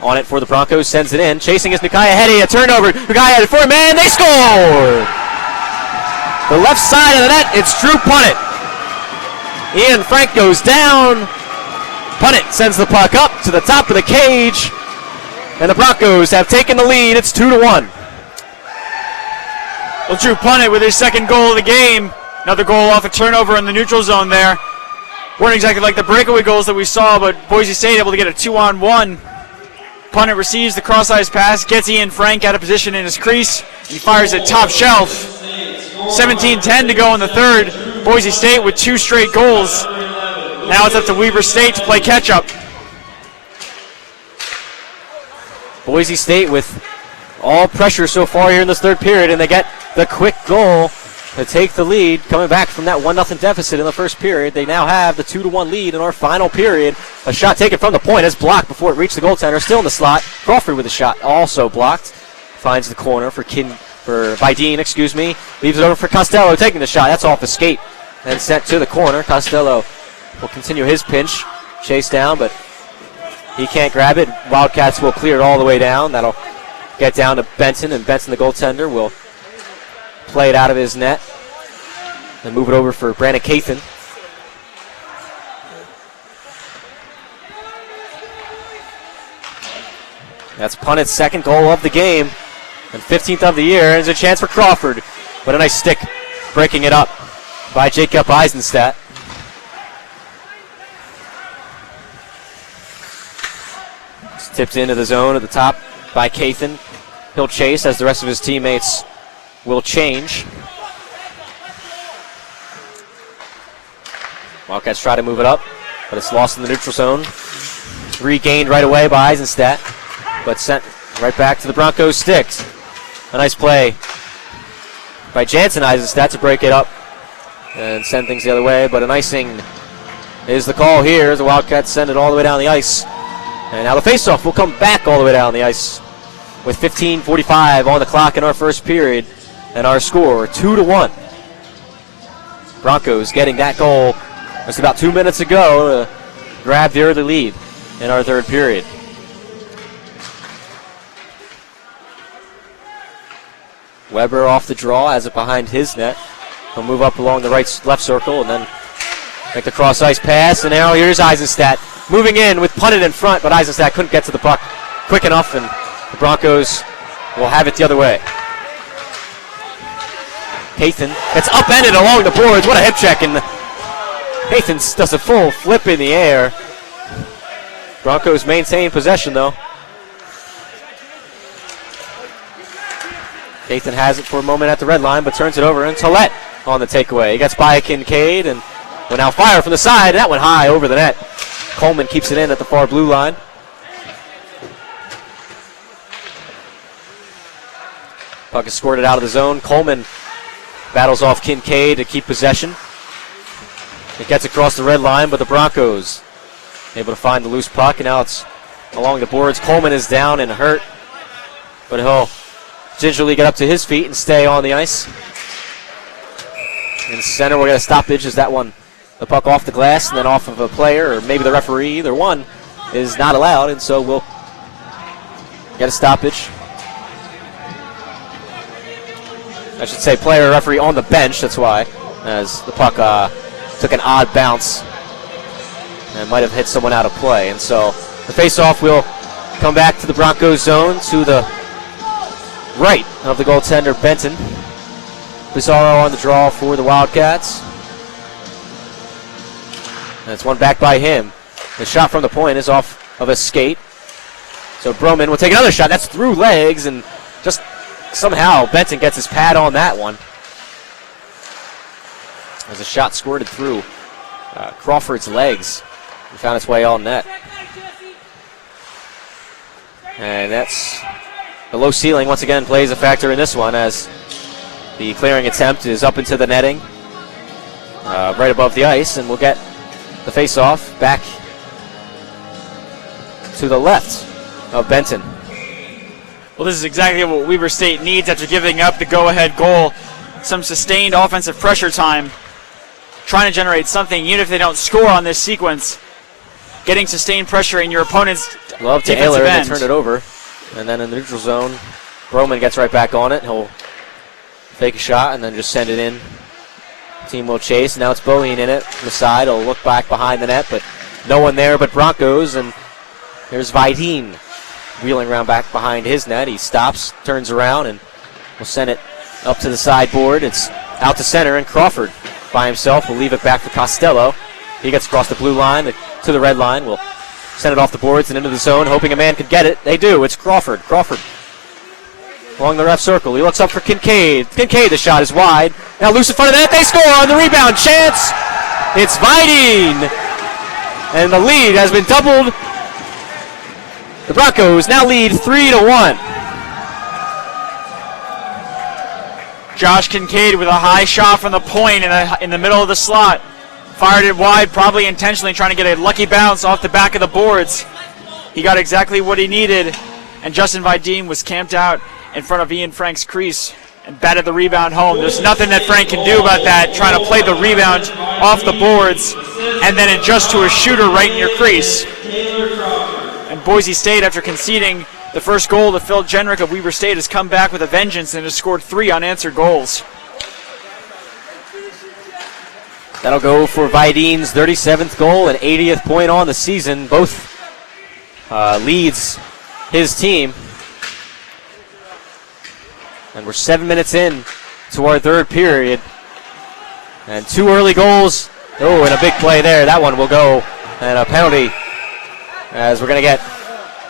on it for the Broncos, sends it in. Chasing is Micaiah Hetty, a turnover. Micaiah Hetty for a man, they score! The left side of the net, it's Drew Punnett. Ian Frank goes down. Punnett sends the puck up to the top of the cage, and the Broncos have taken the lead. It's 2-1. Well, Drew Punnett with his second goal of the game. Another goal off a turnover in the neutral zone there. Weren't exactly like the breakaway goals that we saw, but Boise State able to get a 2-on-1. Punnett receives the cross-ice pass, gets Ian Frank out of position in his crease. He fires it top shelf. 17-10 to go in the third. Boise State with 2 straight goals. Now it's up to Weber State to play catch-up. Boise State with all pressure so far here in this third period, and they get the quick goal to take the lead. Coming back from that 1-0 deficit in the first period, they now have the 2-1 lead in our final period. A shot taken from the point is blocked before it reached the goaltender. Still in the slot. Crawford with a shot, also blocked. Finds the corner for Vidine, Leaves it over for Costello, taking the shot. That's off the skate and sent to the corner. Costello will continue his pinch. Chase down, but he can't grab it. Wildcats will clear it all the way down. That'll get down to Benson, and Benson, the goaltender, will play it out of his net and move it over for Brandon Cathan. That's Punnett's second goal of the game and 15th of the year. There's a chance for Crawford, but a nice stick breaking it up by Jacob Eisenstadt. It's tipped into the zone at the top by Cathan. He'll chase as the rest of his teammates will change. Wildcats try to move it up, but it's lost in the neutral zone. It's regained right away by Eisenstadt, but sent right back to the Broncos' sticks. A nice play by Jansen Eisenstadt to break it up and send things the other way, but an icing is the call here as the Wildcats send it all the way down the ice. And now the faceoff will come back all the way down the ice with 15:45 on the clock in our first period. And our score, 2-1. Broncos getting that goal just about 2 minutes ago to grab the early lead in our third period. Weber off the draw, has it behind his net. He'll move up along the left circle and then make the cross-ice pass. And now here's Eisenstadt moving in with Punnett in front, but Eisenstadt couldn't get to the puck quick enough, and the Broncos will have it the other way. Cathan, it's upended along the boards. What a hip check, and Cathan does a full flip in the air. Broncos maintain possession, though. Cathan has it for a moment at the red line, but turns it over, and Tillett on the takeaway. He gets by Kincaid, and will now fire from the side. That went high over the net. Coleman keeps it in at the far blue line. Puck is squirted out of the zone. Coleman battles off Kincaid to keep possession. It gets across the red line, but the Broncos able to find the loose puck, and now it's along the boards. Coleman is down and hurt, but he'll gingerly get up to his feet and stay on the ice. In center, we'll get a stoppage as that one, the puck off the glass and then off of a player, or maybe the referee, either one is not allowed, and so we'll get a stoppage. I should say player, referee on the bench, that's why, as the puck took an odd bounce and might have hit someone out of play. And so the faceoff will come back to the Broncos zone to the right of the goaltender, Benton. Pizarro on the draw for the Wildcats. And it's one back by him. The shot from the point is off of a skate. So Broman will take another shot. That's through legs, and just somehow Benton gets his pad on that one. As a shot squirted through Crawford's legs and found its way on net. And that's The low ceiling once again plays a factor in this one as the clearing attempt is up into the netting right above the ice, and we'll get the face-off back to the left of Benton. Well, this is exactly what Weber State needs after giving up the go-ahead goal. Some sustained offensive pressure time, trying to generate something, even if they don't score on this sequence. Getting sustained pressure in your opponent's Love to defensive Ayler, end. they turn it over. And then in the neutral zone, Broman gets right back on it. He'll fake a shot and then just send it in. Team will chase. Now it's Boeing in it from the side. He'll look back behind the net, but no one there but Broncos. And there's Vidine wheeling around back behind his net. He stops, turns around, and will send it up to the sideboard. It's out to center, and Crawford by himself will leave it back for Costello. He gets across the blue line to the red line. Will send it off the boards and into the zone, hoping a man could get it. They do. It's Crawford. Crawford along the left circle. He looks up for Kincaid. Kincaid, the shot is wide. Now loose in front of the net. They score on the rebound. Chance. It's Vidine. And the lead has been doubled. The Broncos now lead 3-1. Josh Kincaid with a high shot from the point in the middle of the slot. Fired it wide, probably intentionally trying to get a lucky bounce off the back of the boards. He got exactly what he needed, and Justin Vidine was camped out in front of Ian Frank's crease and batted the rebound home. There's nothing that Frank can do about that, trying to play the rebound off the boards and then adjust to a shooter right in your crease. And Boise State, after conceding the first goal to Phil Jenrick of Weber State, has come back with a vengeance and has scored 3 unanswered goals. That'll go for Vidine's 37th goal and 80th point on the season. Both leads his team. And we're 7 minutes in to our third period. And 2 early goals. Oh, and a big play there. That one will go. And a penalty. As we're going to get,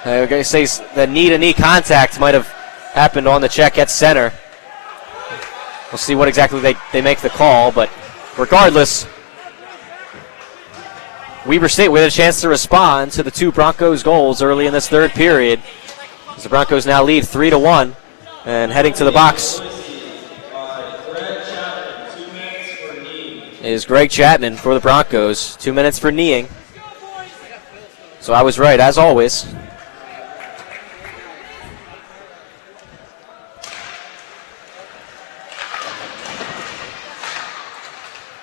we're going to say the knee-to-knee contact might have happened on the check at center. We'll see what exactly they make the call, but regardless, Weber State with a chance to respond to the 2 Broncos goals early in this third period. As the Broncos now lead 3-1 and heading to the box is Greg Chapman for the Broncos. 2 minutes for kneeing. So I was right, as always.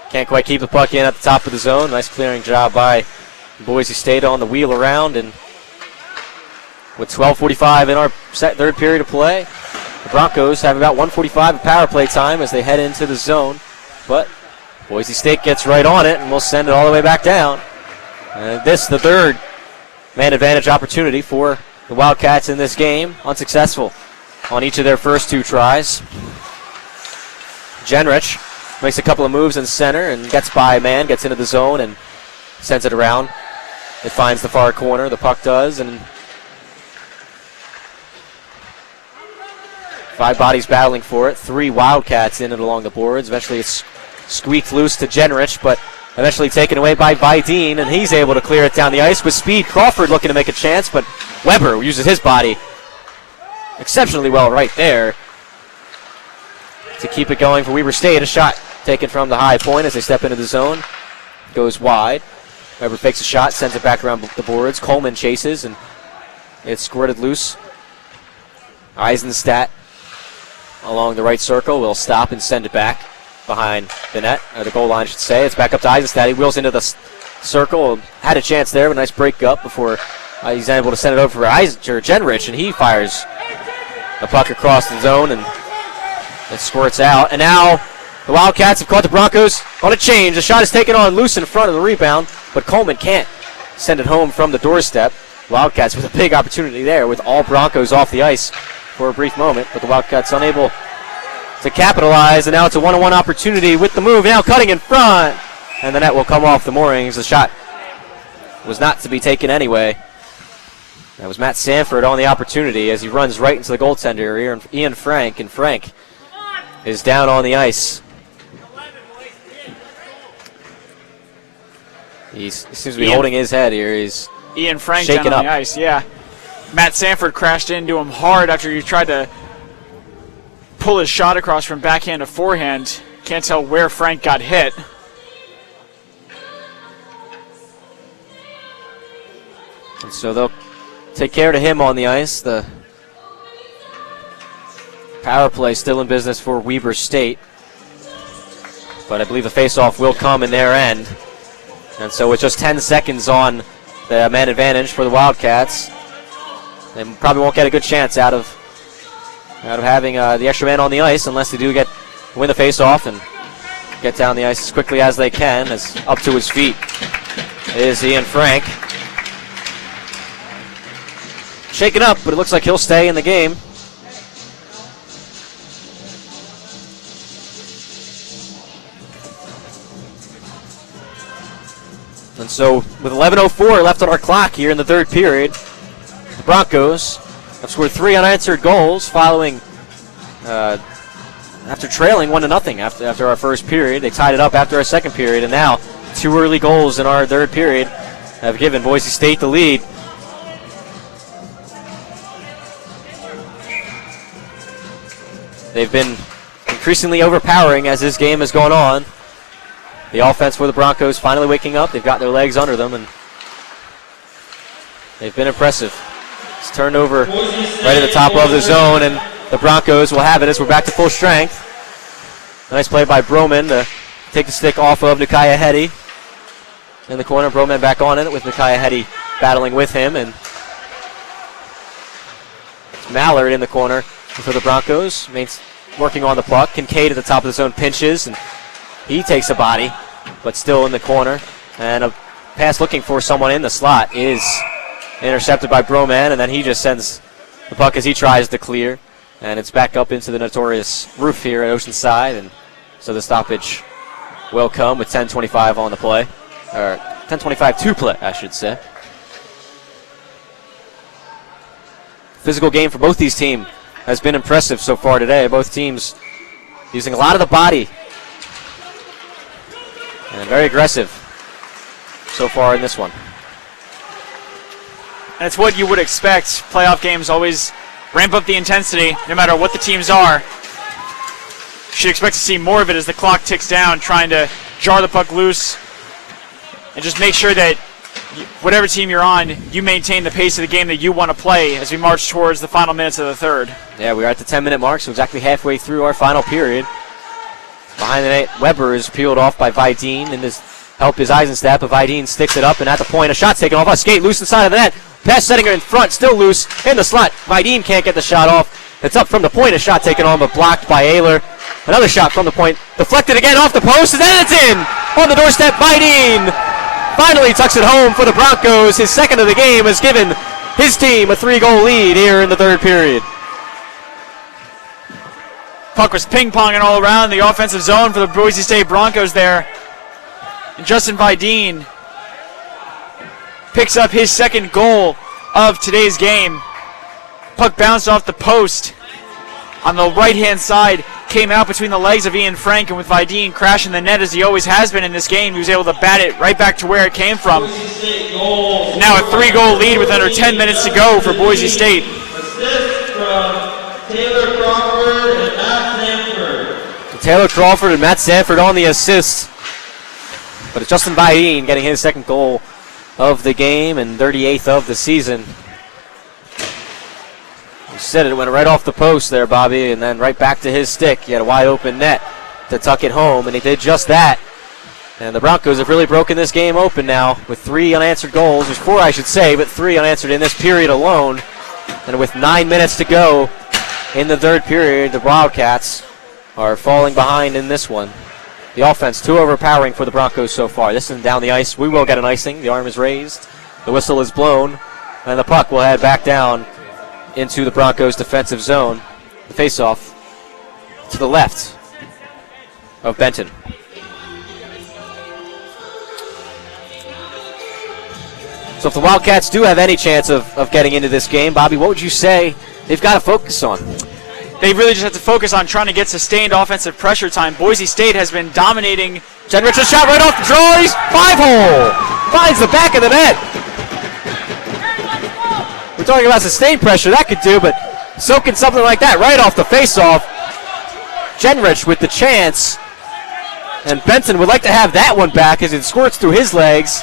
Can't quite keep the puck in at the top of the zone. Nice clearing job by Boise State on the wheel around. And with 12:45 in our third period of play, the Broncos have about 1:45 of power play time as they head into the zone. But Boise State gets right on it, and we'll send it all the way back down. And this, the third man advantage opportunity for the Wildcats in this game. Unsuccessful on each of their first 2 tries. Jenrich makes a couple of moves in center and gets by a man, gets into the zone and sends it around. It finds the far corner, the puck does, and 5 bodies battling for it. 3 Wildcats in and along the boards. Eventually it's squeaked loose to Jenrich, but eventually taken away by Vidine, and he's able to clear it down the ice with speed. Crawford looking to make a chance, but Weber uses his body exceptionally well right there to keep it going for Weber State. A shot taken from the high point as they step into the zone. Goes wide. Weber fakes a shot, sends it back around the boards. Coleman chases, and it's squirted loose. Eisenstadt along the right circle will stop and send it back behind the net, or the goal line, I should say. It's back up to Eisenstadt. He wheels into the circle. Had a chance there, but a nice break up before he's able to send it over for Jenrich, and he fires the puck across the zone, and it squirts out. And now the Wildcats have caught the Broncos on a change. The shot is taken on loose in front of the rebound, but Coleman can't send it home from the doorstep. Wildcats with a big opportunity there with all Broncos off the ice for a brief moment, but the Wildcats unable to capitalize, and now it's a 1-on-1 opportunity with the move. Now cutting in front, and the net will come off the moorings. The shot was not to be taken anyway. That was Matt Sanford on the opportunity as he runs right into the goaltender, Ian Frank, and Frank is down on the ice. He seems to be holding his head here. He's Ian Frank shaken down on up. the ice, yeah. Matt Sanford crashed into him hard after he tried to pull his shot across from backhand to forehand. Can't tell where Frank got hit. And so they'll take care to him on the ice. The power play still in business for Weber State. But I believe the faceoff will come in their end. And so with just 10 seconds on the man advantage for the Wildcats, they probably won't get a good chance out of having the extra man on the ice unless they do win the faceoff and get down the ice as quickly as they can. As up to his feet is Ian Frank. Shaken up, but it looks like he'll stay in the game. And so with 11:04 left on our clock here in the third period, the Broncos have scored 3 unanswered goals following after trailing 1-0 after our first period. They tied it up after our second period, and now 2 early goals in our third period have given Boise State the lead. They've been increasingly overpowering as this game has gone on. The offense for the Broncos finally waking up. They've got their legs under them, and they've been impressive. It's turned over right at the top of the zone, and the Broncos will have it as we're back to full strength. Nice play by Broman to take the stick off of Nikaya Hetty. In the corner, Broman back on it with Nikaya Hetty battling with him, and it's Mallard in the corner for the Broncos, working on the puck. Kincaid at the top of the zone pinches, and he takes a body, but still in the corner. And a pass looking for someone in the slot is intercepted by Broman, and then he just sends the puck as he tries to clear. And it's back up into the notorious roof here at Oceanside, and so the stoppage will come with 10:25 on the play, or 10:25 to play, I should say. Physical game for both these teams has been impressive so far today. Both teams using a lot of the body and very aggressive so far in this one. And it's what you would expect. Playoff games always ramp up the intensity no matter what the teams are. You should expect to see more of it as the clock ticks down, trying to jar the puck loose and just make sure that whatever team you're on, you maintain the pace of the game that you want to play as we march towards the final minutes of the third. Yeah, we are at the 10-minute mark, so exactly halfway through our final period. Behind the net, Weber is peeled off by Videen, and his help is Eisenstadt, but Videen sticks it up, and at the point, a shot taken off, a skate loose inside of the net. Pass setting her in front, still loose in the slot. Videen can't get the shot off. It's up from the point, a shot taken on, but blocked by Ayler. Another shot from the point, deflected again off the post, and then it's in! On the doorstep, Videen finally tucks it home for the Broncos. His second of the game has given his team a 3-goal lead here in the third period. Puck was ping-ponging all around the offensive zone for the Boise State Broncos there. And Justin Videen picks up his second goal of today's game. Puck bounced off the post on the right-hand side, came out between the legs of Ian Frank, and with Videen crashing the net as he always has been in this game, he was able to bat it right back to where it came from. Now a 3-goal lead with under 10 minutes to go for Boise State. Assist from Taylor Crawford and Matt Sanford. Taylor Crawford and Matt Sanford on the assist. But it's Justin Videen getting his second goal of the game and 38th of the season. You said it went right off the post there, Bobby, and then right back to his stick. He had a wide open net to tuck it home, and he did just that. And the Broncos have really broken this game open now with 3 unanswered goals. There's 4, I should say, but 3 unanswered in this period alone. And with 9 minutes to go in the third period, the Wildcats are falling behind in this one. The offense too overpowering for the Broncos so far. This is down the ice. We will get an icing. The arm is raised. The whistle is blown. And the puck will head back down into the Broncos' defensive zone. The faceoff to the left of Benton. So if the Wildcats do have any chance of getting into this game, Bobby, what would you say they've got to focus on? They really just have to focus on trying to get sustained offensive pressure time. Boise State has been dominating. Jenrich, a shot right off the draw. He's 5-hole. Finds the back of the net. we're talking about sustained pressure, that could do, but soaking something like that right off the face-off. Jenrich with the chance. And Benson would like to have that one back as it squirts through his legs.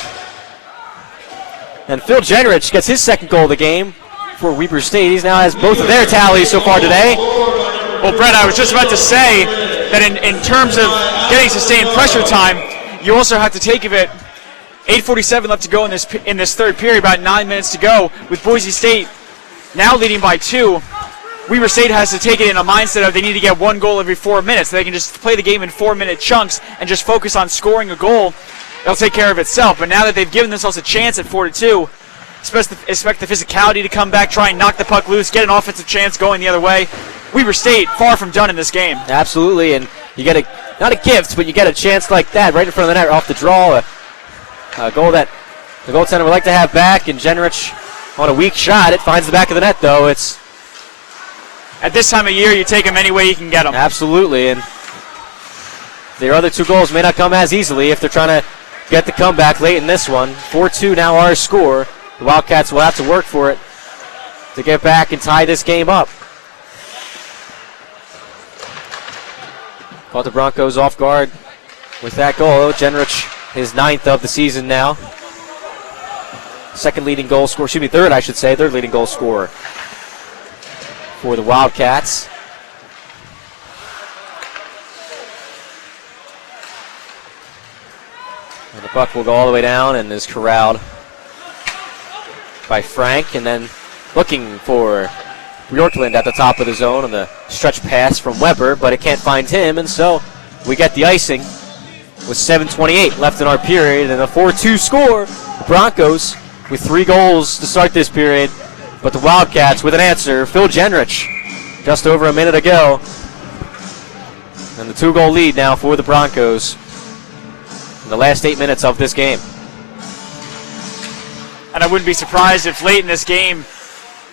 And Phil Jenrich gets his second goal of the game for Weber State. He now has both of their tallies so far today. Well, Brett, I was just about to say that in terms of getting sustained pressure time, you also have to take of it 8:47 left to go in this third period, about 9 minutes to go, with Boise State now leading by 2. Weber State has to take it in a mindset of they need to get 1 goal every 4 minutes. They can just play the game in 4-minute chunks and just focus on scoring a goal. It'll take care of itself. But now that they've given themselves a chance at 4-2, expect the physicality to come back, try and knock the puck loose, get an offensive chance going the other way. Weber State far from done in this game. Absolutely, and you get not a gift, but you get a chance like that right in front of the net off the draw. A goal that the goaltender would like to have back, and Jenrich on a weak shot. It finds the back of the net, though. It's at this time of year, you take them any way you can get them. Absolutely, and their other 2 goals may not come as easily if they're trying to get the comeback late in this one. 4-2 now our score. The Wildcats will have to work for it to get back and tie this game up. Caught the Broncos off guard with that goal. Jenrich, his 9th of the season now. Third leading goal scorer for the Wildcats. And the puck will go all the way down and is corralled by Frank, and then looking for Bjorklund at the top of the zone on the stretch pass from Weber, but it can't find him, and so we get the icing with 7:28 left in our period, and a 4-2 score. The Broncos with 3 goals to start this period, but the Wildcats with an answer. Phil Jenrich just over a minute ago, and the 2-goal lead now for the Broncos in the last 8 minutes of this game. And I wouldn't be surprised if late in this game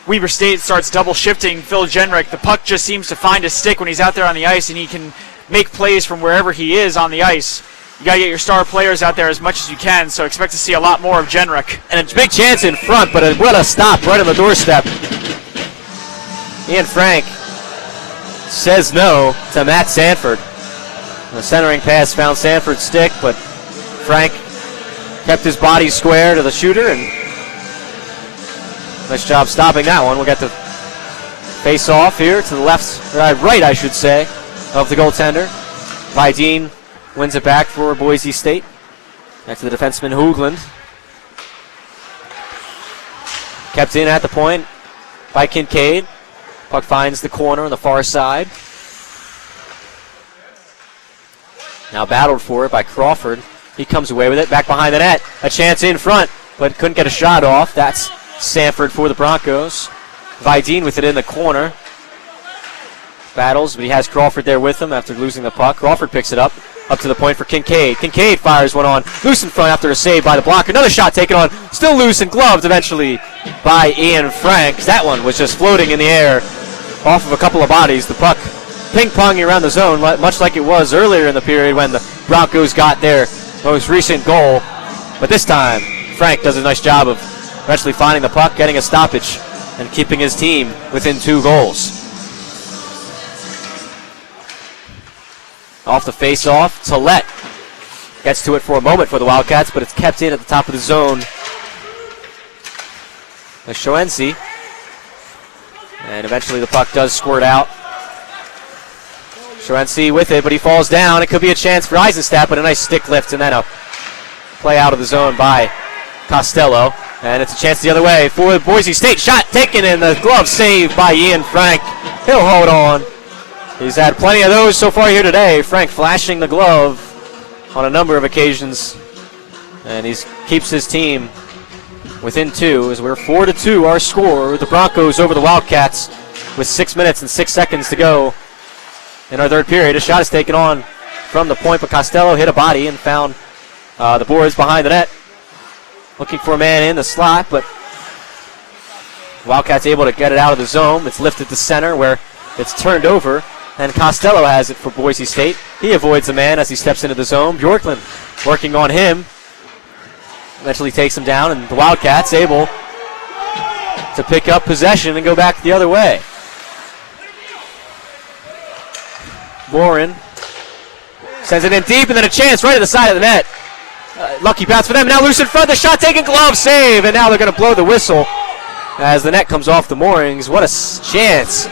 Weber State starts double shifting Phil Jenrich. The puck just seems to find a stick when he's out there on the ice, and he can make plays from wherever he is on the ice. You got to get your star players out there as much as you can, so expect to see a lot more of Jenrich. And it's a big chance in front, but what a stop right on the doorstep. Ian Frank says no to Matt Sanford. The centering pass found Sanford's stick, but Frank kept his body square to the shooter, and nice job stopping that one. We'll get the face off here to the right, I should say, of the goaltender. Vidine wins it back for Boise State. Back to the defenseman Hoogland. Kept in at the point by Kincaid. Puck finds the corner on the far side. Now battled for it by Crawford. He comes away with it, back behind the net. A chance in front, but couldn't get a shot off. That's Sanford for the Broncos. Vidine with it in the corner. Battles, but he has Crawford there with him after losing the puck. Crawford picks it up to the point for Kincaid. Kincaid fires one on, loose in front after a save by the blocker. Another shot taken on, still loose and gloved eventually by Ian Frank. That one was just floating in the air off of a couple of bodies. The puck ping-ponging around the zone, much like it was earlier in the period when the Broncos got their most recent goal. But this time, Frank does a nice job of eventually finding the puck, getting a stoppage, and keeping his team within 2 goals. Off the face-off, Tillett gets to it for a moment for the Wildcats, but it's kept in at the top of the zone. Shoensi. And eventually the puck does squirt out. Shoensi with it, but he falls down. It could be a chance for Eisenstadt, but a nice stick lift and then a play out of the zone by Costello. And it's a chance the other way for Boise State. Shot taken and the glove saved by Ian Frank. He'll hold on. He's had plenty of those so far here today. Frank flashing the glove on a number of occasions. And he keeps his team within 2 as we're 4-2 our score with the Broncos over the Wildcats with 6 minutes and 6 seconds to go in our third period. A shot is taken on from the point, but Costello hit a body and found the boards behind the net. Looking for a man in the slot, but Wildcats able to get it out of the zone. It's lifted to center where it's turned over, and Costello has it for Boise State. He avoids the man as he steps into the zone. Bjorklund working on him. Eventually takes him down, and the Wildcats able to pick up possession and go back the other way. Warren sends it in deep, and then a chance right at the side of the net. Lucky bounce for them. Now loose in front. The shot taken, glove save, and now they're going to blow the whistle as the net comes off the moorings. What a chance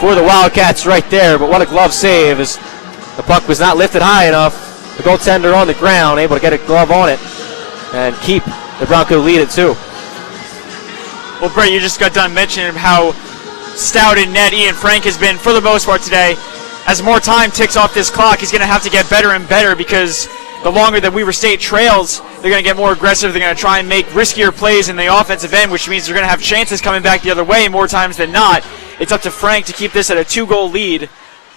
for the Wildcats right there, but what a glove save as the puck was not lifted high enough. The goaltender on the ground, able to get a glove on it and keep the Bronco lead at 2. Well, Brett, you just got done mentioning how stout in net Ian Frank has been for the most part today. As more time ticks off this clock, he's going to have to get better and better because the longer that Weber State trails, they're going to get more aggressive. They're going to try and make riskier plays in the offensive end, which means they're going to have chances coming back the other way more times than not. It's up to Frank to keep this at a 2-goal lead.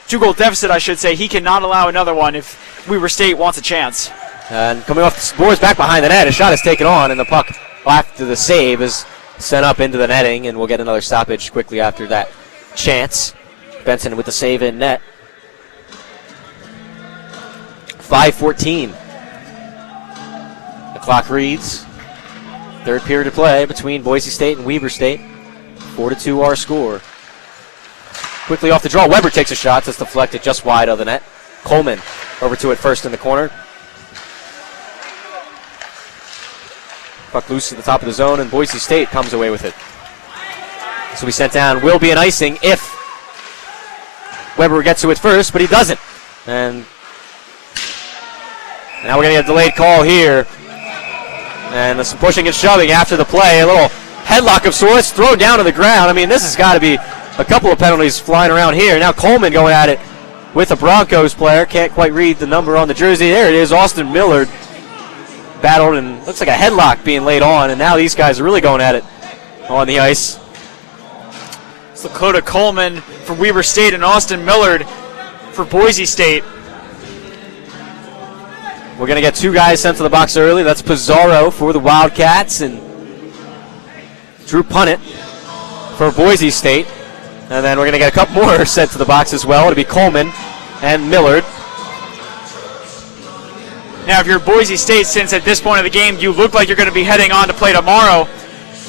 2-goal deficit, I should say. He cannot allow another one if Weber State wants a chance. And coming off the boards back behind the net, a shot is taken on, and the puck after the save is sent up into the netting, and we'll get another stoppage quickly after that chance. Benson with the save in net. 5:14. The clock reads. Third period of play between Boise State and Weber State. 4-2 our score. Quickly off the draw, Weber takes a shot. It's deflected just wide of the net. Coleman over to it first in the corner. Puck loose at the top of the zone, and Boise State comes away with it. This will be sent down. Will be an icing if Weber gets to it first, but he doesn't. And now we're going to get a delayed call here. And there's some pushing and shoving after the play. A little headlock of sorts, thrown down to the ground. I mean, this has got to be a couple of penalties flying around here. Now Coleman going at it with a Broncos player. Can't quite read the number on the jersey. There it is, Austin Millard. Battled, and looks like a headlock being laid on. And now these guys are really going at it on the ice. It's Lakota Coleman for Weber State and Austin Millard for Boise State. We're going to get 2 guys sent to the box early. That's Pizarro for the Wildcats and Drew Punnett for Boise State. And then we're going to get a couple more sent to the box as well. It'll be Coleman and Millard. Now, if you're Boise State, since at this point of the game you look like you're going to be heading on to play tomorrow,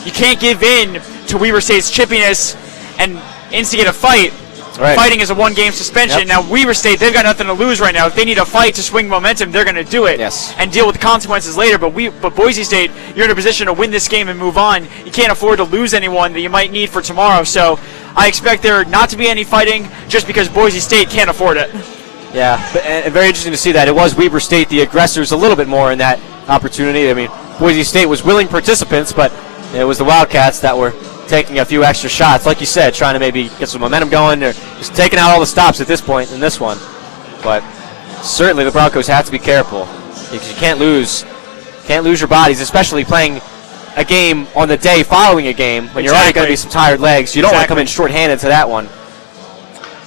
you can't give in to Weber State's chippiness and instigate a fight. Right. Fighting is a 1-game suspension. Yep. Now, Weber State, they've got nothing to lose right now. If they need a fight to swing momentum, they're going to do it and deal with the consequences later. But Boise State, you're in a position to win this game and move on. You can't afford to lose anyone that you might need for tomorrow. So I expect there not to be any fighting just because Boise State can't afford it. Yeah, and very interesting to see that. It was Weber State, the aggressors, a little bit more in that opportunity. I mean, Boise State was willing participants, but it was the Wildcats that were taking a few extra shots, like you said, trying to maybe get some momentum going. They're just taking out all the stops at this point in this one. But certainly the Broncos have to be careful because you can't lose your bodies, especially playing a game on the day following a game when you're already going to be some tired legs. You don't want to come in shorthanded to that one.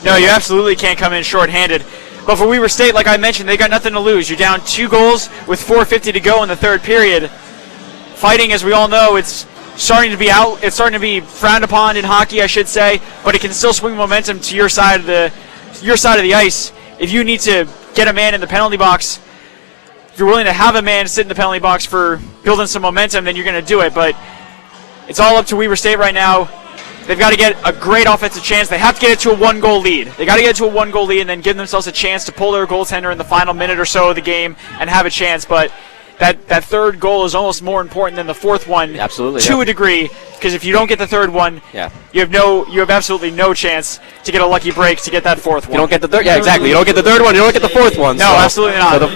No, you absolutely can't come in shorthanded. But for Weber State, like I mentioned, they got nothing to lose. You're down 2 goals with 4:50 to go in the third period. Fighting, as we all know, it's starting to be frowned upon in hockey, I should say, but it can still swing momentum to your side of the ice. If you need to get a man in the penalty box, if you're willing to have a man sit in the penalty box for building some momentum, then you're going to do it. But it's all up to Weber State right now. They've got to get a great offensive chance. They have to get it to a 1-goal lead. They got to get it to a 1-goal lead and then give themselves a chance to pull their goaltender in the final minute or so of the game and have a chance. But that third goal is almost more important than the fourth one. Absolutely, to a degree, because if you don't get the third one, you have absolutely no chance to get a lucky break to get that fourth one. You don't get the third. Yeah, exactly. You don't get the third one. You don't get the fourth one. No, absolutely not. So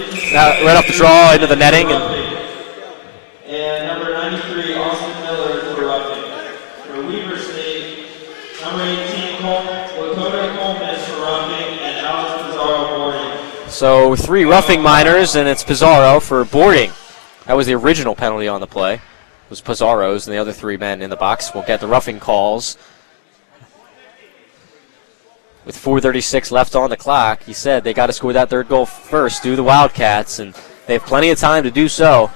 right off the draw into the netting. And number 93, Austin Miller for roughing. For Weber State, number 18, Lakota Coleman for roughing, and Alex Pizarro boarding. So 3 roughing minors, and it's Pizarro for boarding. That was the original penalty on the play. It was Pizarro's, and the other 3 men in the box will get the roughing calls. With 4:36 left on the clock, he said they got to score that third goal first, do the Wildcats, and they have plenty of time to do so.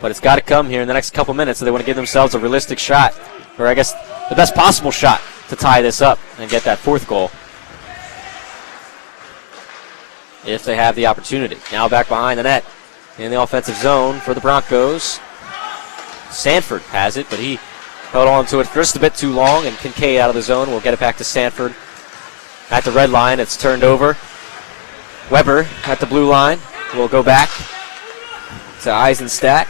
But it's got to come here in the next couple minutes, so they want to give themselves a realistic shot, or I guess the best possible shot to tie this up and get that 4th goal, if they have the opportunity. Now back behind the net in the offensive zone for the Broncos. Sanford has it, but he held on to it just a bit too long, and Kincaid out of the zone will get it back to Sanford. At the red line, it's turned over. Weber at the blue line will go back to Eisenstadt.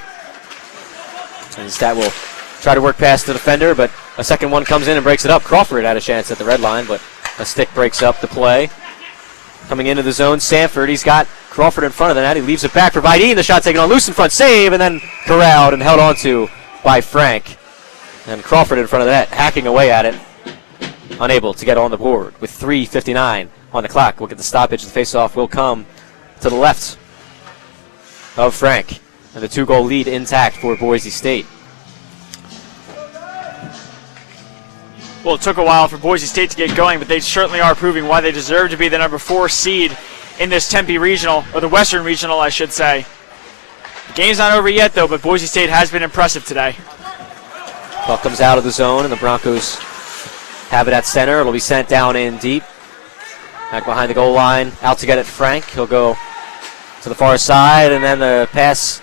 Eisenstadt will try to work past the defender, but a second one comes in and breaks it up. Crawford had a chance at the red line, but a stick breaks up the play. Coming into the zone, Sanford, he's got Crawford in front of the net. He leaves it back for Vidine. The shot taken on loose in front, save, and then corralled and held onto by Frank. And Crawford in front of the net, hacking away at it. Unable to get on the board with 3:59 on the clock. We'll get the stoppage. The faceoff will come to the left of Frank. And the 2-goal lead intact for Boise State. Well, it took a while for Boise State to get going, but they certainly are proving why they deserve to be the number 4 seed in this Tempe Regional, or the Western Regional, I should say. The game's not over yet, though, but Boise State has been impressive today. Puck comes out of the zone, and the Broncos have it at center. It'll be sent down in deep. Back behind the goal line. Out to get it, Frank. He'll go to the far side, and then the pass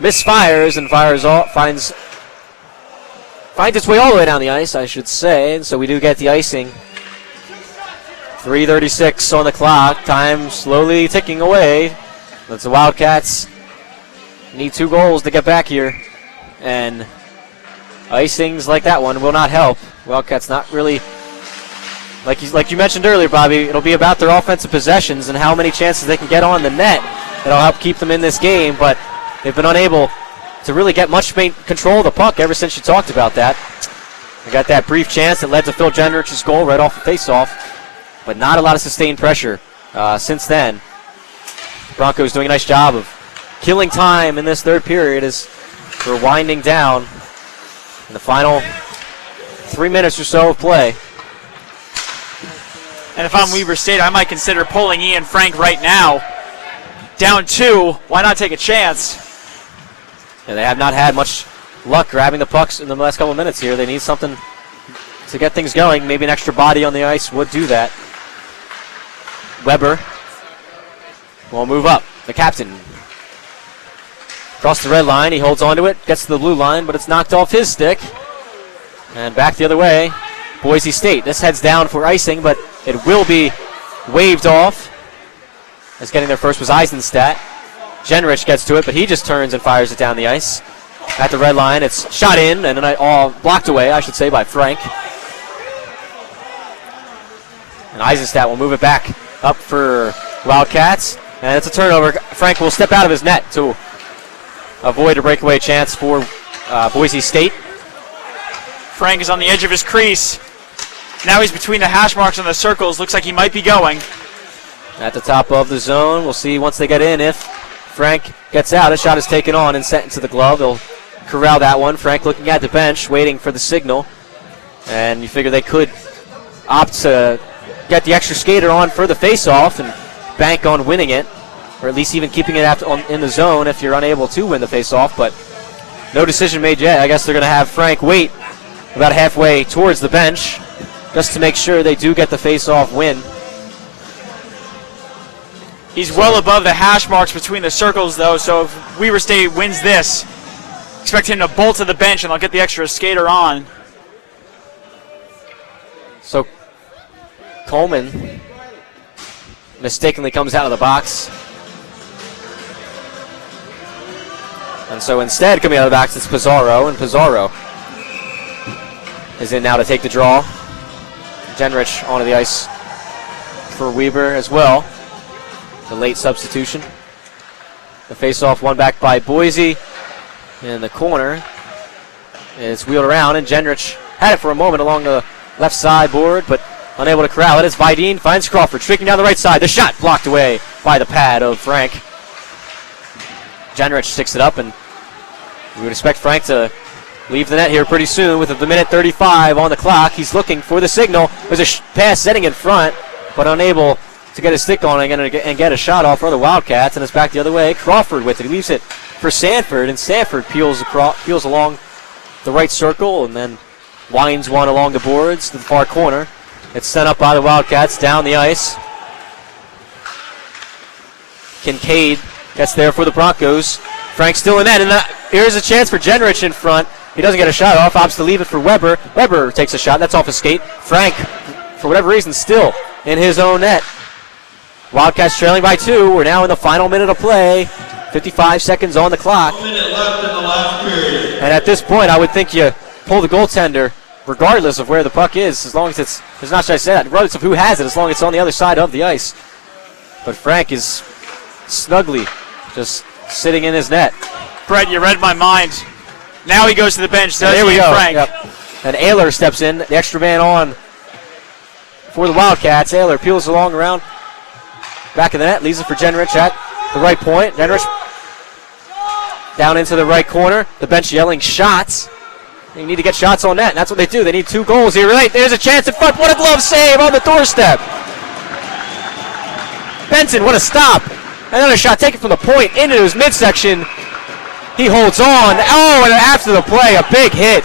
misfires and finds its way all the way down the ice, I should say. And so we do get the icing. 3:36 on the clock. Time slowly ticking away. That's the Wildcats need 2 goals to get back here. And icings like that one will not help. Wildcats not really, like you mentioned earlier, Bobby, it'll be about their offensive possessions and how many chances they can get on the net. That'll help keep them in this game, but they've been unable to really get much control of the puck ever since you talked about that. They got that brief chance that led to Phil Jenrich's goal right off the faceoff, but not a lot of sustained pressure since then. Broncos doing a nice job of killing time in this third period as we're winding down in the final 3 minutes or so of play. And if I'm Weber State, I might consider pulling Ian Frank right now. Down 2, why not take a chance? And they have not had much luck grabbing the pucks in the last couple of minutes here. They need something to get things going. Maybe an extra body on the ice would do that. Weber will move up. The captain. Across the red line. He holds onto it. Gets to the blue line, but it's knocked off his stick. And back the other way. Boise State. This heads down for icing, but it will be waved off. As getting there first was Eisenstadt. Jenrich gets to it, but he just turns and fires it down the ice. At the red line, it's shot in and all blocked away, I should say, by Frank. And Eisenstadt will move it back up for Wildcats. And it's a turnover. Frank will step out of his net to avoid a breakaway chance for Boise State. Frank is on the edge of his crease. Now he's between the hash marks and the circles. Looks like he might be going. At the top of the zone, we'll see once they get in if Frank gets out. A shot is taken on and sent into the glove. They'll corral that one. Frank looking at the bench, waiting for the signal. And you figure they could opt to get the extra skater on for the face-off and bank on winning it, or at least even keeping it in the zone if you're unable to win the face-off. But no decision made yet. I guess they're going to have Frank wait about halfway towards the bench just to make sure they do get the face-off win. He's well above the hash marks between the circles, though, so if Weber State wins this, expect him to bolt to the bench and they'll get the extra skater on. So Coleman mistakenly comes out of the box. And so instead, coming out of the box, it's Pizarro, and Pizarro is in now to take the draw. Jenrich onto the ice for Weber as well. The late substitution. The face-off won back by Boise in the corner. It's wheeled around, and Jenrich had it for a moment along the left side board, but unable to corral it as Vidine finds Crawford, streaking down the right side. The shot blocked away by the pad of Frank. Jenrich sticks it up, and we would expect Frank to leave the net here pretty soon with the minute 35 on the clock. He's looking for the signal. There's a pass setting in front, but unable to get his stick on and get a shot off for the Wildcats, and it's back the other way. Crawford with it. He leaves it for Sanford, and Sanford peels along the right circle and then winds one along the boards to the far corner. It's sent up by the Wildcats down the ice. Kincaid gets there for the Broncos. Frank still in net, and here's a chance for Jenrich in front. He doesn't get a shot off. Opts to leave it for Weber. Weber takes a shot. That's off his skate. Frank, for whatever reason, still in his own net. Wildcats trailing by 2. We're now in the final minute of play. 55 seconds on the clock. 1 minute left in the last period. And at this point, I would think you pull the goaltender regardless of where the puck is, as long as it's not should I say that, regardless of who has it, as long as it's on the other side of the ice. But Frank is snugly just sitting in his net. Brett, you read my mind. Now he goes to the bench. There we go. Frank. Yep. And Ayler steps in, the extra man on for the Wildcats. Ayler peels along around back of the net, leaves it for Jenrich at the right point. Jenrich down into the right corner. The bench yelling shots. They need to get shots on net, and that's what they do. They need 2 goals here. Right, there's a chance in front. What a glove save on the doorstep. Benson, what a stop. Another shot taken from the point into his midsection. He holds on. Oh, and after the play, a big hit.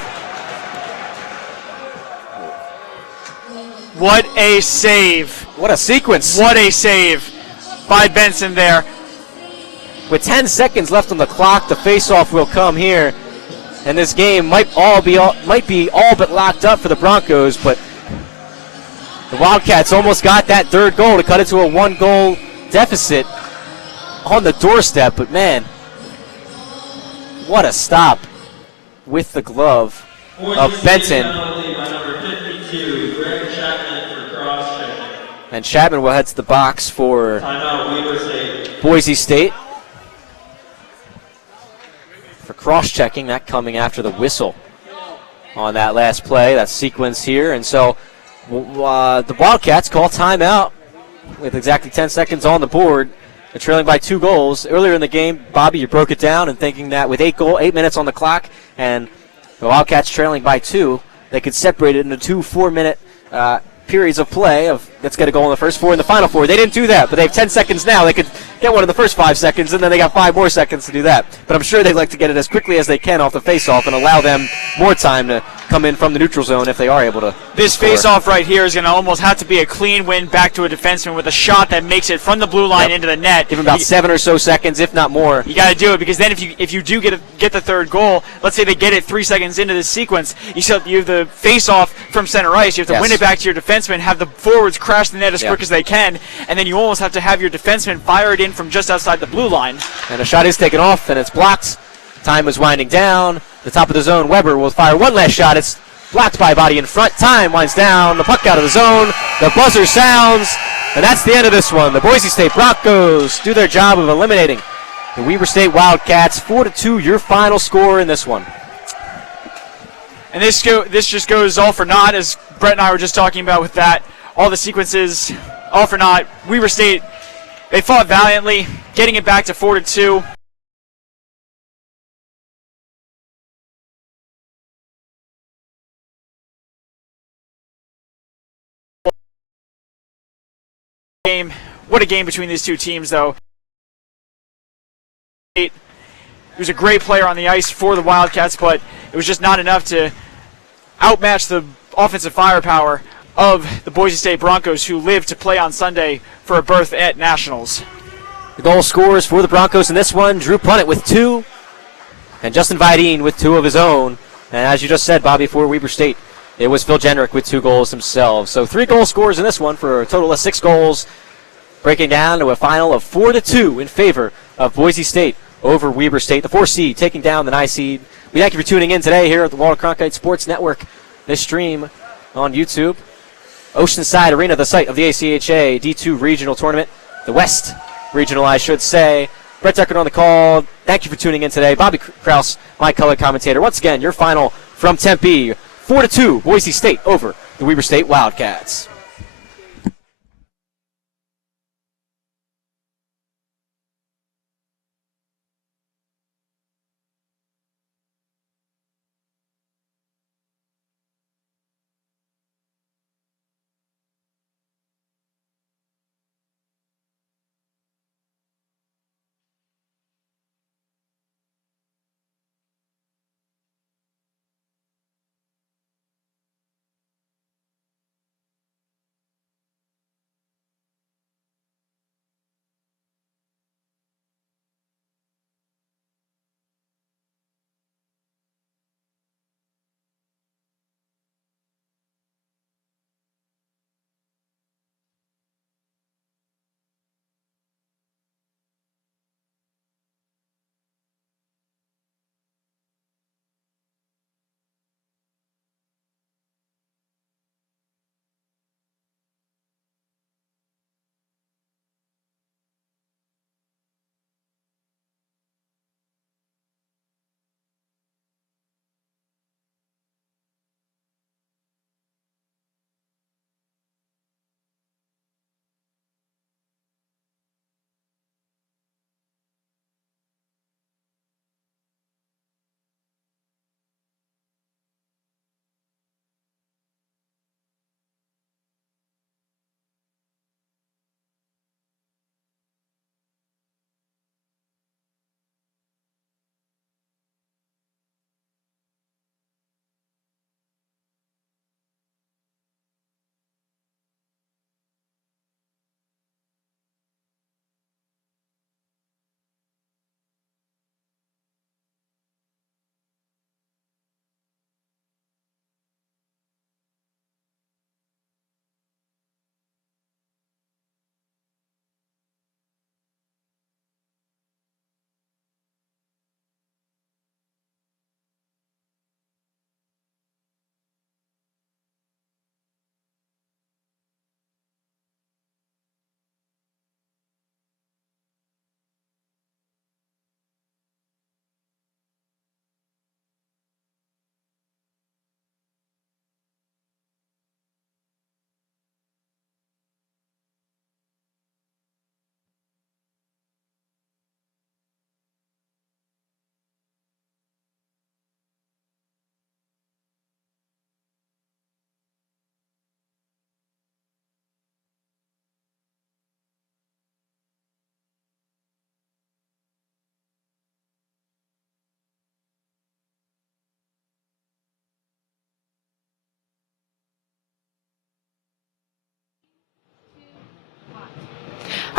What a save. What a sequence. What a save by Benson there. With 10 seconds left on the clock, the faceoff will come here. And this game might be all but locked up for the Broncos, but the Wildcats almost got that third goal to cut it to a 1-goal deficit on the doorstep. But man, what a stop with the glove of Benson. And Chapman will head to the box for Boise State. For cross-checking, that coming after the whistle on that last play, that sequence here. And so the Wildcats call timeout with exactly 10 seconds on the board. They're trailing by 2 goals. Earlier in the game, Bobby, you broke it down and thinking that with 8 minutes on the clock and the Wildcats trailing by 2, they could separate it into 2 4-minute periods of play of let's get a goal in the first 4 and the final 4. They didn't do that, but they have 10 seconds now. They could get one in the first 5 seconds, and then they got 5 more seconds to do that. But I'm sure they'd like to get it as quickly as they can off the faceoff and allow them more time to come in from the neutral zone if they are able to. This faceoff right here is going to almost have to be a clean win back to a defenseman with a shot that makes it from the blue line into the net. Give them about 7 or so seconds, if not more. You got to do it because then if you do get the third goal, let's say they get it 3 seconds into this sequence, you have the faceoff from center ice. You have to win it back to your defenseman, have the forwards crash the net as quick as they can, and then you almost have to have your defenseman fire it in from just outside the blue line. And a shot is taken off, and it's blocked. Time is winding down. The top of the zone, Weber will fire one last shot. It's blocked by a body in front. Time winds down. The puck out of the zone. The buzzer sounds. And that's the end of this one. The Boise State Broncos do their job of eliminating the Weber State Wildcats. 4-2, your final score in this one. And this just goes all for naught, as Brett and I were just talking about with that. All the sequences, all for naught. Weber State, they fought valiantly, getting it back to 4-2. What a game between these two teams, though. He was a great player on the ice for the Wildcats, but it was just not enough to outmatch the offensive firepower of the Boise State Broncos, who live to play on Sunday for a berth at Nationals. The goal scorers for the Broncos in this one, Drew Punnett with 2, and Justin Vidine with 2 of his own. And as you just said, Bobby, for Weber State, it was Phil Jenrick with 2 goals himself. So 3 goal scorers in this one for a total of 6 goals, breaking down to a final of 4-2 in favor of Boise State over Weber State, the 4 seed taking down the 9 seed. We thank you for tuning in today here at the Walter Cronkite Sports Network. This stream on YouTube. Oceanside Arena, the site of the ACHA D2 Regional Tournament, the West Regional, I should say. Brett Deckard on the call. Thank you for tuning in today. Bobby Kraus, my color commentator. Once again, your final from Tempe, 4-2, Boise State over the Weber State Wildcats.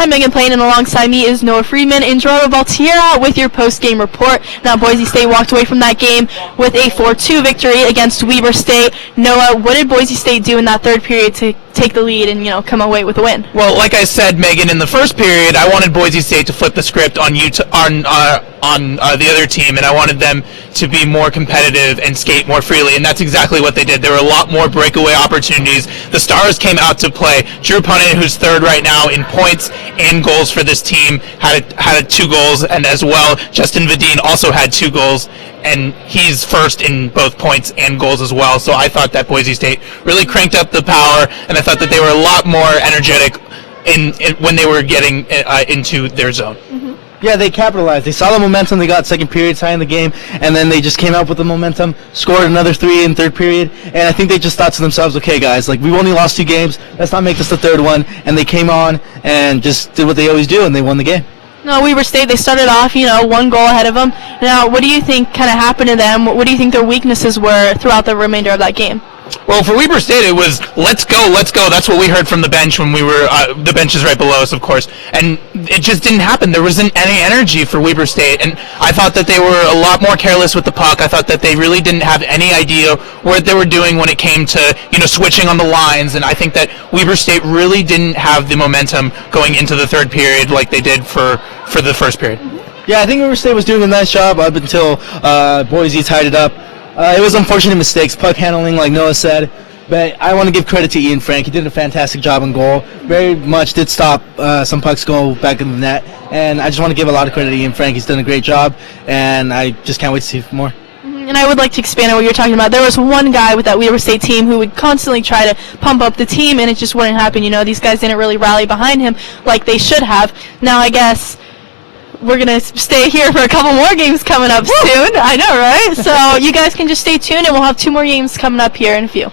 I'm Megan Plain, and alongside me is Noah Friedman and Gerardo Valtierra with your post-game report. Now, Boise State walked away from that game with a 4-2 victory against Weber State. Noah, what did Boise State do in that third period to take the lead and, come away with a win? Well, like I said, Megan, in the first period, I wanted Boise State to flip the script on the other team, and I wanted them to be more competitive and skate more freely, and that's exactly what they did. There were a lot more breakaway opportunities. The stars came out to play. Drew Punnett, who's third right now in points and goals for this team, had 2 goals, and as well, Justin Vadine also had 2 goals, and he's first in both points and goals as well. So I thought that Boise State really cranked up the power, and I thought that they were a lot more energetic when they were getting into their zone. Yeah, they capitalized. They saw the momentum they got second period, tying the game, and then they just came out with the momentum, scored another 3 in third period, and I think they just thought to themselves, okay, guys, we've only lost 2 games. Let's not make this the third one. And they came on and just did what they always do, and they won the game. No, Weber State, they started off, 1 goal ahead of them. Now, what do you think kind of happened to them? What do you think their weaknesses were throughout the remainder of that game? Well, for Weber State, it was let's go. That's what we heard from the bench when we were the bench is right below us, of course, and it just didn't happen. There wasn't any energy for Weber State, and I thought that they were a lot more careless with the puck. I thought that they really didn't have any idea what they were doing when it came to switching on the lines, and I think that Weber State really didn't have the momentum going into the third period like they did for the first period. Yeah, I think Weber State was doing a nice job up until Boise tied it up. It was unfortunate mistakes, puck handling, like Noah said, but I want to give credit to Ian Frank. He did a fantastic job on goal. Very much did stop some pucks go back in the net, and I just want to give a lot of credit to Ian Frank. He's done a great job, and I just can't wait to see more. And I would like to expand on what you're talking about. There was one guy with that Weber State team who would constantly try to pump up the team, and it just wouldn't happen. These guys didn't really rally behind him like they should have. Now, I guess we're going to stay here for a couple more games coming up soon. I know, right? So you guys can just stay tuned, and we'll have 2 more games coming up here in a few.